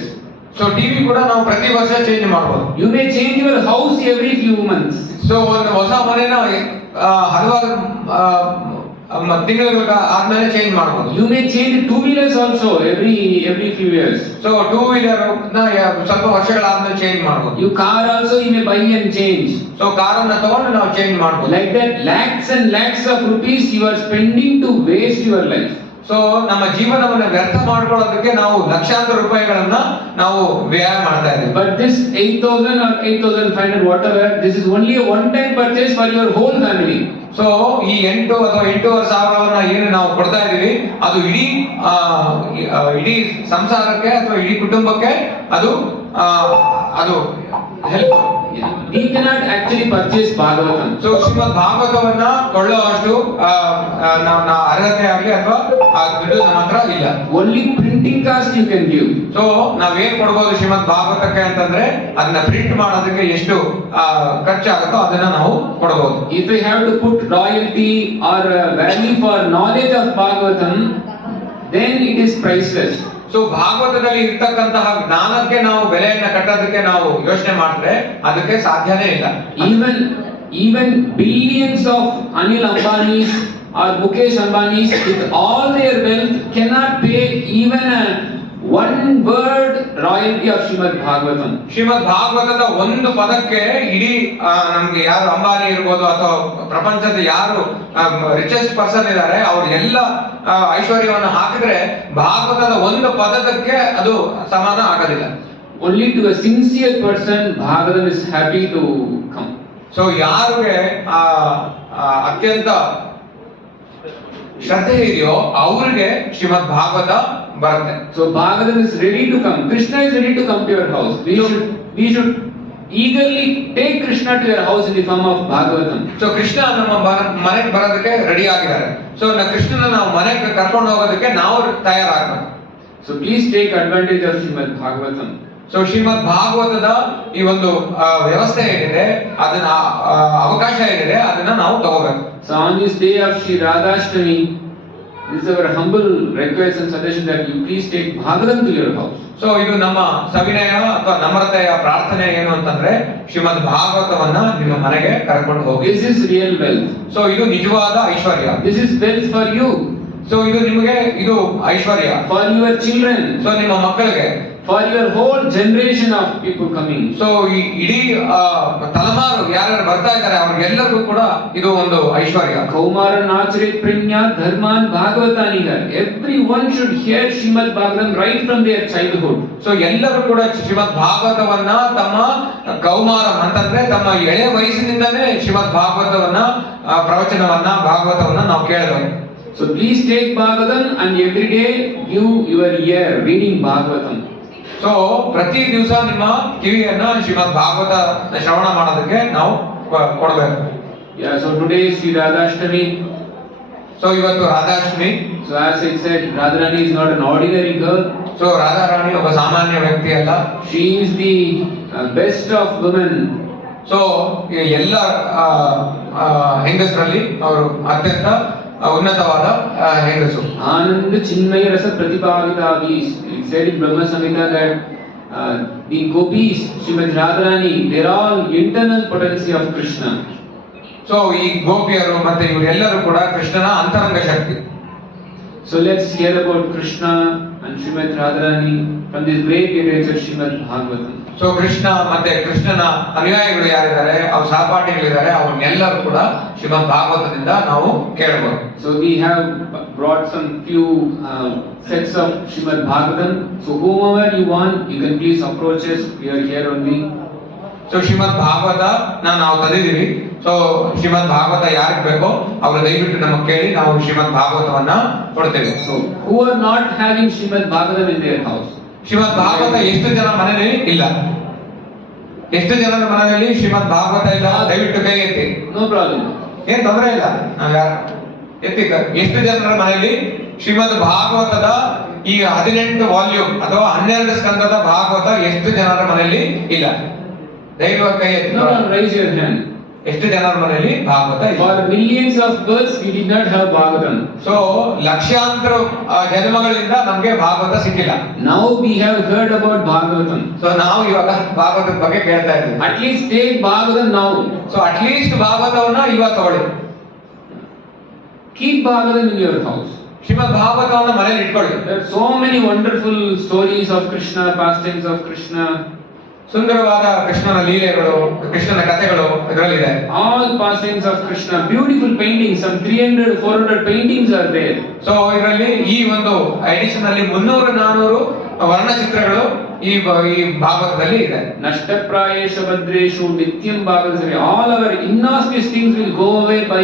So TV ಕೂಡ ನಾವು ಪ್ರತಿ ವರ್ಷ ಚೇಂಜ್ ಮಾಡಬಹುದು. You may change your house every few months. So ಒಂದು ಹೊಸ ಮನೆನ ಹಲವಾರು ತಿಂಗಳ ಆದ್ಮೇಲೆ ಚೇಂಜ್ ಮಾಡಬಹುದು. You may change two-wheelers also every few years. So two-wheeler ನ ಸ್ವಲ್ಪ ವರ್ಷಗಳಾದ್ಮೇಲೆ ಚೇಂಜ್ ಮಾಡಬಹುದು. You car also you may buy and change. So ಕಾರನ್ನ ತಗೊಂಡು ನಾವು ಚೇಂಜ್ ಮಾಡಬಹುದು. Like that, lakhs and lakhs of rupees you are spending to waste your life. So ನಮ್ಮ ಜೀವನವನ್ನು ವ್ಯರ್ಥ ಮಾಡ್ಕೊಳ್ಳೋದಕ್ಕೆ ನಾವು ಲಕ್ಷಾಂತರ ರೂಪಾಯಿಗಳನ್ನ ನಾವು ವ್ಯಯ ಮಾಡ್ತಾ ಇದ್ದೀವಿ. But this 8,000 or 8,500 whatever, this is only a one-time purchase for your whole family. So ಈ 8 ಅಥವಾ 8,500 ಏನು ನಾವು ಕೊಡ್ತಾ ಇದೀವಿ ಅದು ಇಡೀ ಸಂಸಾರಕ್ಕೆ ಅಥವಾ ಇಡೀ ಕುಟುಂಬಕ್ಕೆ ಅದು help. We cannot actually purchase Bhagavatam. So Srimad ಭಾಗವತವನ್ನ ಕೊಳ್ಳುವಷ್ಟು ಅರ್ಹತೆ ಆಗಲಿ ಅಥವಾ ದುಡ್ಡು ನಮ್ಮ ಹತ್ರ ಇಲ್ಲ. Only printing cost you can give. So ನಾವೇನ್ ಕೊಡ್ಬೋದು ಶ್ರೀಮದ್ ಭಾಗವತಕ್ಕೆ ಅಂತಂದ್ರೆ ಅದನ್ನ ಪ್ರಿಂಟ್ ಮಾಡೋದಕ್ಕೆ ಎಷ್ಟು ಖರ್ಚಾಗುತ್ತೋ ಅದನ್ನ ನಾವು ಕೊಡಬಹುದು. If we have to put royalty or value for knowledge of Bhagavatam, then it is priceless. So ಭಾಗವತದಲ್ಲಿ ಇರ್ತಕ್ಕಂತಹ ಜ್ಞಾನಕ್ಕೆ ನಾವು ಬೆಲೆಯನ್ನ ಕಟ್ಟೋದಕ್ಕೆ ನಾವು ಯೋಚನೆ ಮಾಡಿದ್ರೆ ಅದಕ್ಕೆ ಸಾಧ್ಯನೇ ಇಲ್ಲ. Even billions of Anil Ambanis or Mukesh Ambanis with all their wealth cannot pay even a one word royalty of Srimad Bhagavatam. ಶ್ರೀಮದ್ ಭಾಗವತದ ಒಂದು ಪದಕ್ಕೆ ಇಡೀ ನಮ್ಗೆ ಯಾರು ಅಂಬಾನಿ ಇರ್ಬೋದು ಅಥವಾ ಪ್ರಪಂಚದ ಯಾರು ರಿಚೆಸ್ಟ್ ಪರ್ಸನ್ ಇದ್ದಾರೆ ಅವ್ರ ಎಲ್ಲ ಐಶ್ವರ್ಯವನ್ನು ಹಾಕಿದ್ರೆ ಭಾಗವತದ ಒಂದು ಪದಕ್ಕೆ ಅದು ಸಮಾನ ಆಗೋದಿಲ್ಲ. Only to a sincere person Bhagavatam is happy to come. So ಯಾರಿಗೆ ಅತ್ಯಂತ ಶ್ರದ್ಧೆ ಇದೆಯೋ ಅವ್ರಿಗೆ ಶ್ರೀಮದ್ ಭಾಗವತ ಬರುತ್ತೆ. So Bhagavatam is ready to come. Krishna is ready to come to your house. We should eagerly take Krishna to your house in the form of Bhagavatam. So Krishna ನಮ್ಮ ಮನೆಗೆ ಬರೋದಕ್ಕೆ ರೆಡಿ ಆಗಿದ್ದಾರೆ. ಸೊ ಕೃಷ್ಣನ ನಾವು ಮನೆಗೆ ಕರ್ಕೊಂಡು ಹೋಗೋದಕ್ಕೆ ನಾವು ತಯಾರಾಗಬೇಕು. So please take advantage of Srimad Bhagavatam. So Srimad ಭಾಗವತದ ಈ ಒಂದು ವ್ಯವಸ್ಥೆ ಏನಿದೆ ಅದನ್ನ ಅವಕಾಶ ಏನಿದೆ ಅದನ್ನ ನಾವು ತಗೋಬೇಕು. So on this day of Shri Radhashtami, this is our humble request and suggestion that you please take Bhagavatam to your house. So ಇದು ನಮ್ಮ ಸವಿನಯ ಅಥವಾ ನಮ್ರತೆಯ ಪ್ರಾರ್ಥನೆ ಏನು ಅಂತಂದ್ರೆ ಶ್ರೀಮದ್ ಭಾಗವತವನ್ನ ನಿಮ್ಮ ಮನೆಗೆ ಕರ್ಕೊಂಡು ಹೋಗಿ. This is real wealth. So ಇದು ನಿಜವಾದ ಐಶ್ವರ್ಯ. This is wealth for you. So ಇದು ನಿಮಗೆ ಇದು ಐಶ್ವರ್ಯ. For your children. ಸೊ ನಿಮ್ಮ ಮಕ್ಕಳಿಗೆ. For your whole generation of people coming. So ಈ ಇಡೀ ತಲೆಮಾರು ಯಾರ್ಯಾರು ಬರ್ತಾ ಇದ್ದಾರೆ ಅವ್ರಿಗೆಲ್ಲರಿಗೂ ಕೂಡ ಇದು ಒಂದು ಐಶ್ವರ್ಯ. Kaumaran Acharit Prinya Dharman Bhagavataniga. Everyone should hear Srimad Bhagavatam right from their childhood. So ಎಲ್ಲರೂ ಕೂಡ ಶ್ರೀಮದ್ ಭಾಗವತವನ್ನ ತಮ್ಮ ಕೌಮಾರಂ ಅಂತಂದ್ರೆ ತಮ್ಮ ಎಳೆ ವಯಸ್ಸಿನಿಂದನೇ ಶ್ರೀಮದ್ ಭಾಗವತವನ್ನ ಪ್ರವಚನವನ್ನ ಭಾಗವತವನ್ನ ನಾವು ಕೇಳಬೇಕು. So please take Bhagavatam and every day give your ear reading Bhagavatam. So ಪ್ರತಿ ದಿವಸ ನಿಮ್ಮ ಕಿವಿಯನ್ನ ಶ್ರೀಮದ್ ಭಾಗವತ ಶ್ರವಣ ಮಾಡೋದಕ್ಕೆ ನಾವು ಕೊಡಬೇಕು. Yeah, so today is Sri Radhashtami. So ಇವತ್ತು Radhashtami. So as I said, Radharani is not an ordinary girl. So Radharani ಒಬ್ಬ ಸಾಮಾನ್ಯ ವ್ಯಕ್ತಿ ಅಲ್ಲ. She is the best of women. So ಎಲ್ಲ ಹೆಂಗಸರಲ್ಲಿ ಅವರು ಅತ್ಯಂತ ಉನ್ನತವಾದ ಹೆಂಗಸು. Anand Chinmaya Rasa Pratibhavitavi. It said in Brahma Samhita that the gopis, Srimati Radharani, they are all internal potency of Krishna. So ಈ ಗೋಪಿಯರು ಮತ್ತೆ ಇವರೆಲ್ಲರೂ ಕೂಡ ಕೃಷ್ಣನ ಅಂತರಂಗ ಶಕ್ತಿ. So let's hear about Krishna and Srimati Radharani from this great literature Srimad Bhagavatam. So Krishna ಮತ್ತೆ ಕೃಷ್ಣನ ಅನುಯಾಯಿಗಳು ಯಾರಿದ್ದಾರೆ, ಅವ್ರ ಸಹಪಾಠಿಗಳಿದ್ದಾರೆ, ಅವ್ರನ್ನೆಲ್ಲರೂ ಕೂಡ ಶ್ರೀಮದ್ ಭಾಗವತದಿಂದ ನಾವು ಕೇಳಬಹುದು. So we have brought some few sets of Srimad Bhagavatam. So whomever you want, you can please approach us. We are here only. So Srimad Bhagavata ನಾವು ತಂದಿದ್ದೀವಿ. ಸೊ ಶ್ರೀಮದ್ ಭಾಗವತ ಯಾರಿಗೆ ಬೇಕೋ ಅವರು ದಯವಿಟ್ಟು ನಮಗೆ ಕೇಳಿ, ನಾವು ಶ್ರೀಮದ್ ಭಾಗವತವನ್ನ ಕೊಡ್ತೇವೆ. So who are not having Srimad Bhagavatam in their house? ಶ್ರೀಮದ್ ಭಾಗವತ ಎಷ್ಟು ಜನ ಮನೆಯಲ್ಲಿ ಇಲ್ಲ? ಎಷ್ಟು ಜನರ ಮನೆಯಲ್ಲಿ ಶ್ರೀಮದ್ ಭಾಗವತ ಇಲ್ಲ? ದಯವಿಟ್ಟು ಕೈ ಎತ್ತಿ. No problem. ಏನ್ ತೊಂದರೆ ಇಲ್ಲ, ನಾವ್ ಯಾರು ಎತ್ತಿ. ಎಷ್ಟು ಜನರ ಮನೆಯಲ್ಲಿ ಶ್ರೀಮದ್ ಭಾಗವತದ ಈ 18 ವಾಲ್ಯೂಮ್ ಅಥವಾ 12 ಸ್ಕಂದದ ಭಾಗವತ ಎಷ್ಟು ಜನರ ಮನೆಯಲ್ಲಿ ಇಲ್ಲ? ದಯವಿಟ್ಟು ಕೈ ಎತ್ತಿ. No, raise your hand. ಎಷ್ಟು ಜನರ ಮನೆಯಲ್ಲಿ ಭಾಗವತ ಇಲ್ಲ? For millions of births we did not have Bhagavatam. So ಲಕ್ಷಾಂತರ ಜನ್ಮಗಳಿಂದ ನಮ್ಗೆ ಭಾಗವತ ಸಿಕ್ಕಿಲ್ಲ. Now we have heard about Bhagavatam. So ನಾವು ಇವಾಗ ಭಾಗವತದ ಬಗ್ಗೆ ಕೇಳ್ತಾ ಇದ್ದೀವಿ. At least take Bhagavatam now. So at least ಭಾಗವತವನ್ನ ಇವತ್ತು ತಗೊಳ್ಳಿ. Keep Bhagavatam in your house. ಶ್ರೀಮದ್ ಭಾಗವತವನ್ನ ಮನೆಯಲ್ಲಿ ಇಟ್ಕೊಳ್ಳಿ. There are so many wonderful stories of Krishna, pastimes of Krishna. ಸುಂದರವಾದ ಕೃಷ್ಣನ ಲೀಲೆಗಳು, ಕೃಷ್ಣನ ಕಥೆಗಳು ಇದರಲ್ಲಿದೆ. All pastimes of Krishna, beautiful paintings, some 300-400 paintings are there. So ಇದರಲ್ಲಿ ಈ ಒಂದು ಎಡಿಷನ್ ಅಲ್ಲಿ 300-400 ವರ್ಣಚಿತ್ರಗಳು ಈ ಭಾಗವತದಲ್ಲಿ ಇದೆ. Nashtaprayesha Bhadreshu Nityam Bhagavatam. All our inauspicious things will go away by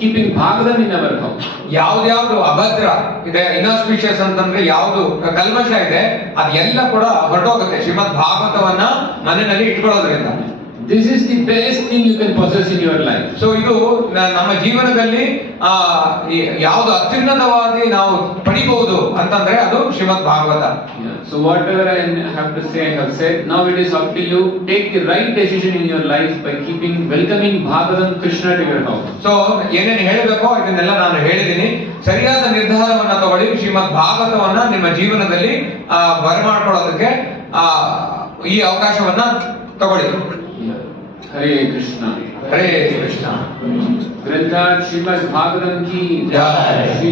keeping Bhagavatam in our house. ಯಾವ್ದು ಅಭದ್ರ ಇದೆ, ಇನ್ಆಸ್ಪಿಷಿಯಸ್ ಅಂತಂದ್ರೆ ಯಾವ್ದು ಕಲ್ಮಶ ಇದೆ, ಅದೆಲ್ಲ ಕೂಡ ಹೊರಟೋಗುತ್ತೆ ಶ್ರೀಮದ್ ಭಾಗವತವನ್ನ ಮನೆಯಲ್ಲಿ ಇಟ್ಕೊಳ್ಳೋದ್ರಿಂದ. This is the best thing you can possess in your life. So ಇದು ನಮ್ಮ ಜೀವನದಲ್ಲಿ ಯಾವ್ದು ಅತ್ಯುನ್ನತವಾಗಿ ನಾವು ಪಡಿಬಹುದು ಅಂತಂದ್ರೆ ಅದು ಶ್ರೀಮದ್ Bhagavata. So whatever I have to say, I have said. Now it is up to you. Take the right decision in your life by welcoming Bhagavatam Krishna to your house. So ಏನೇನು ಹೇಳಬೇಕೋ ಇದನ್ನೆಲ್ಲ ನಾನು ಹೇಳಿದ್ದೀನಿ. ಸರಿಯಾದ ನಿರ್ಧಾರವನ್ನ ತಗೊಳ್ಳಿ. ಶ್ರೀಮದ್ ಭಾಗವತವನ್ನ ನಿಮ್ಮ ಜೀವನದಲ್ಲಿ ಬರಮಾಡ್ಕೊಳ್ಳೋದಕ್ಕೆ ಈ ಅವಕಾಶವನ್ನ ತಗೊಳ್ಳಿ. Hare Krishna. Hare Krishna. Granth Srimad Bhagavatam ki Jai. Shri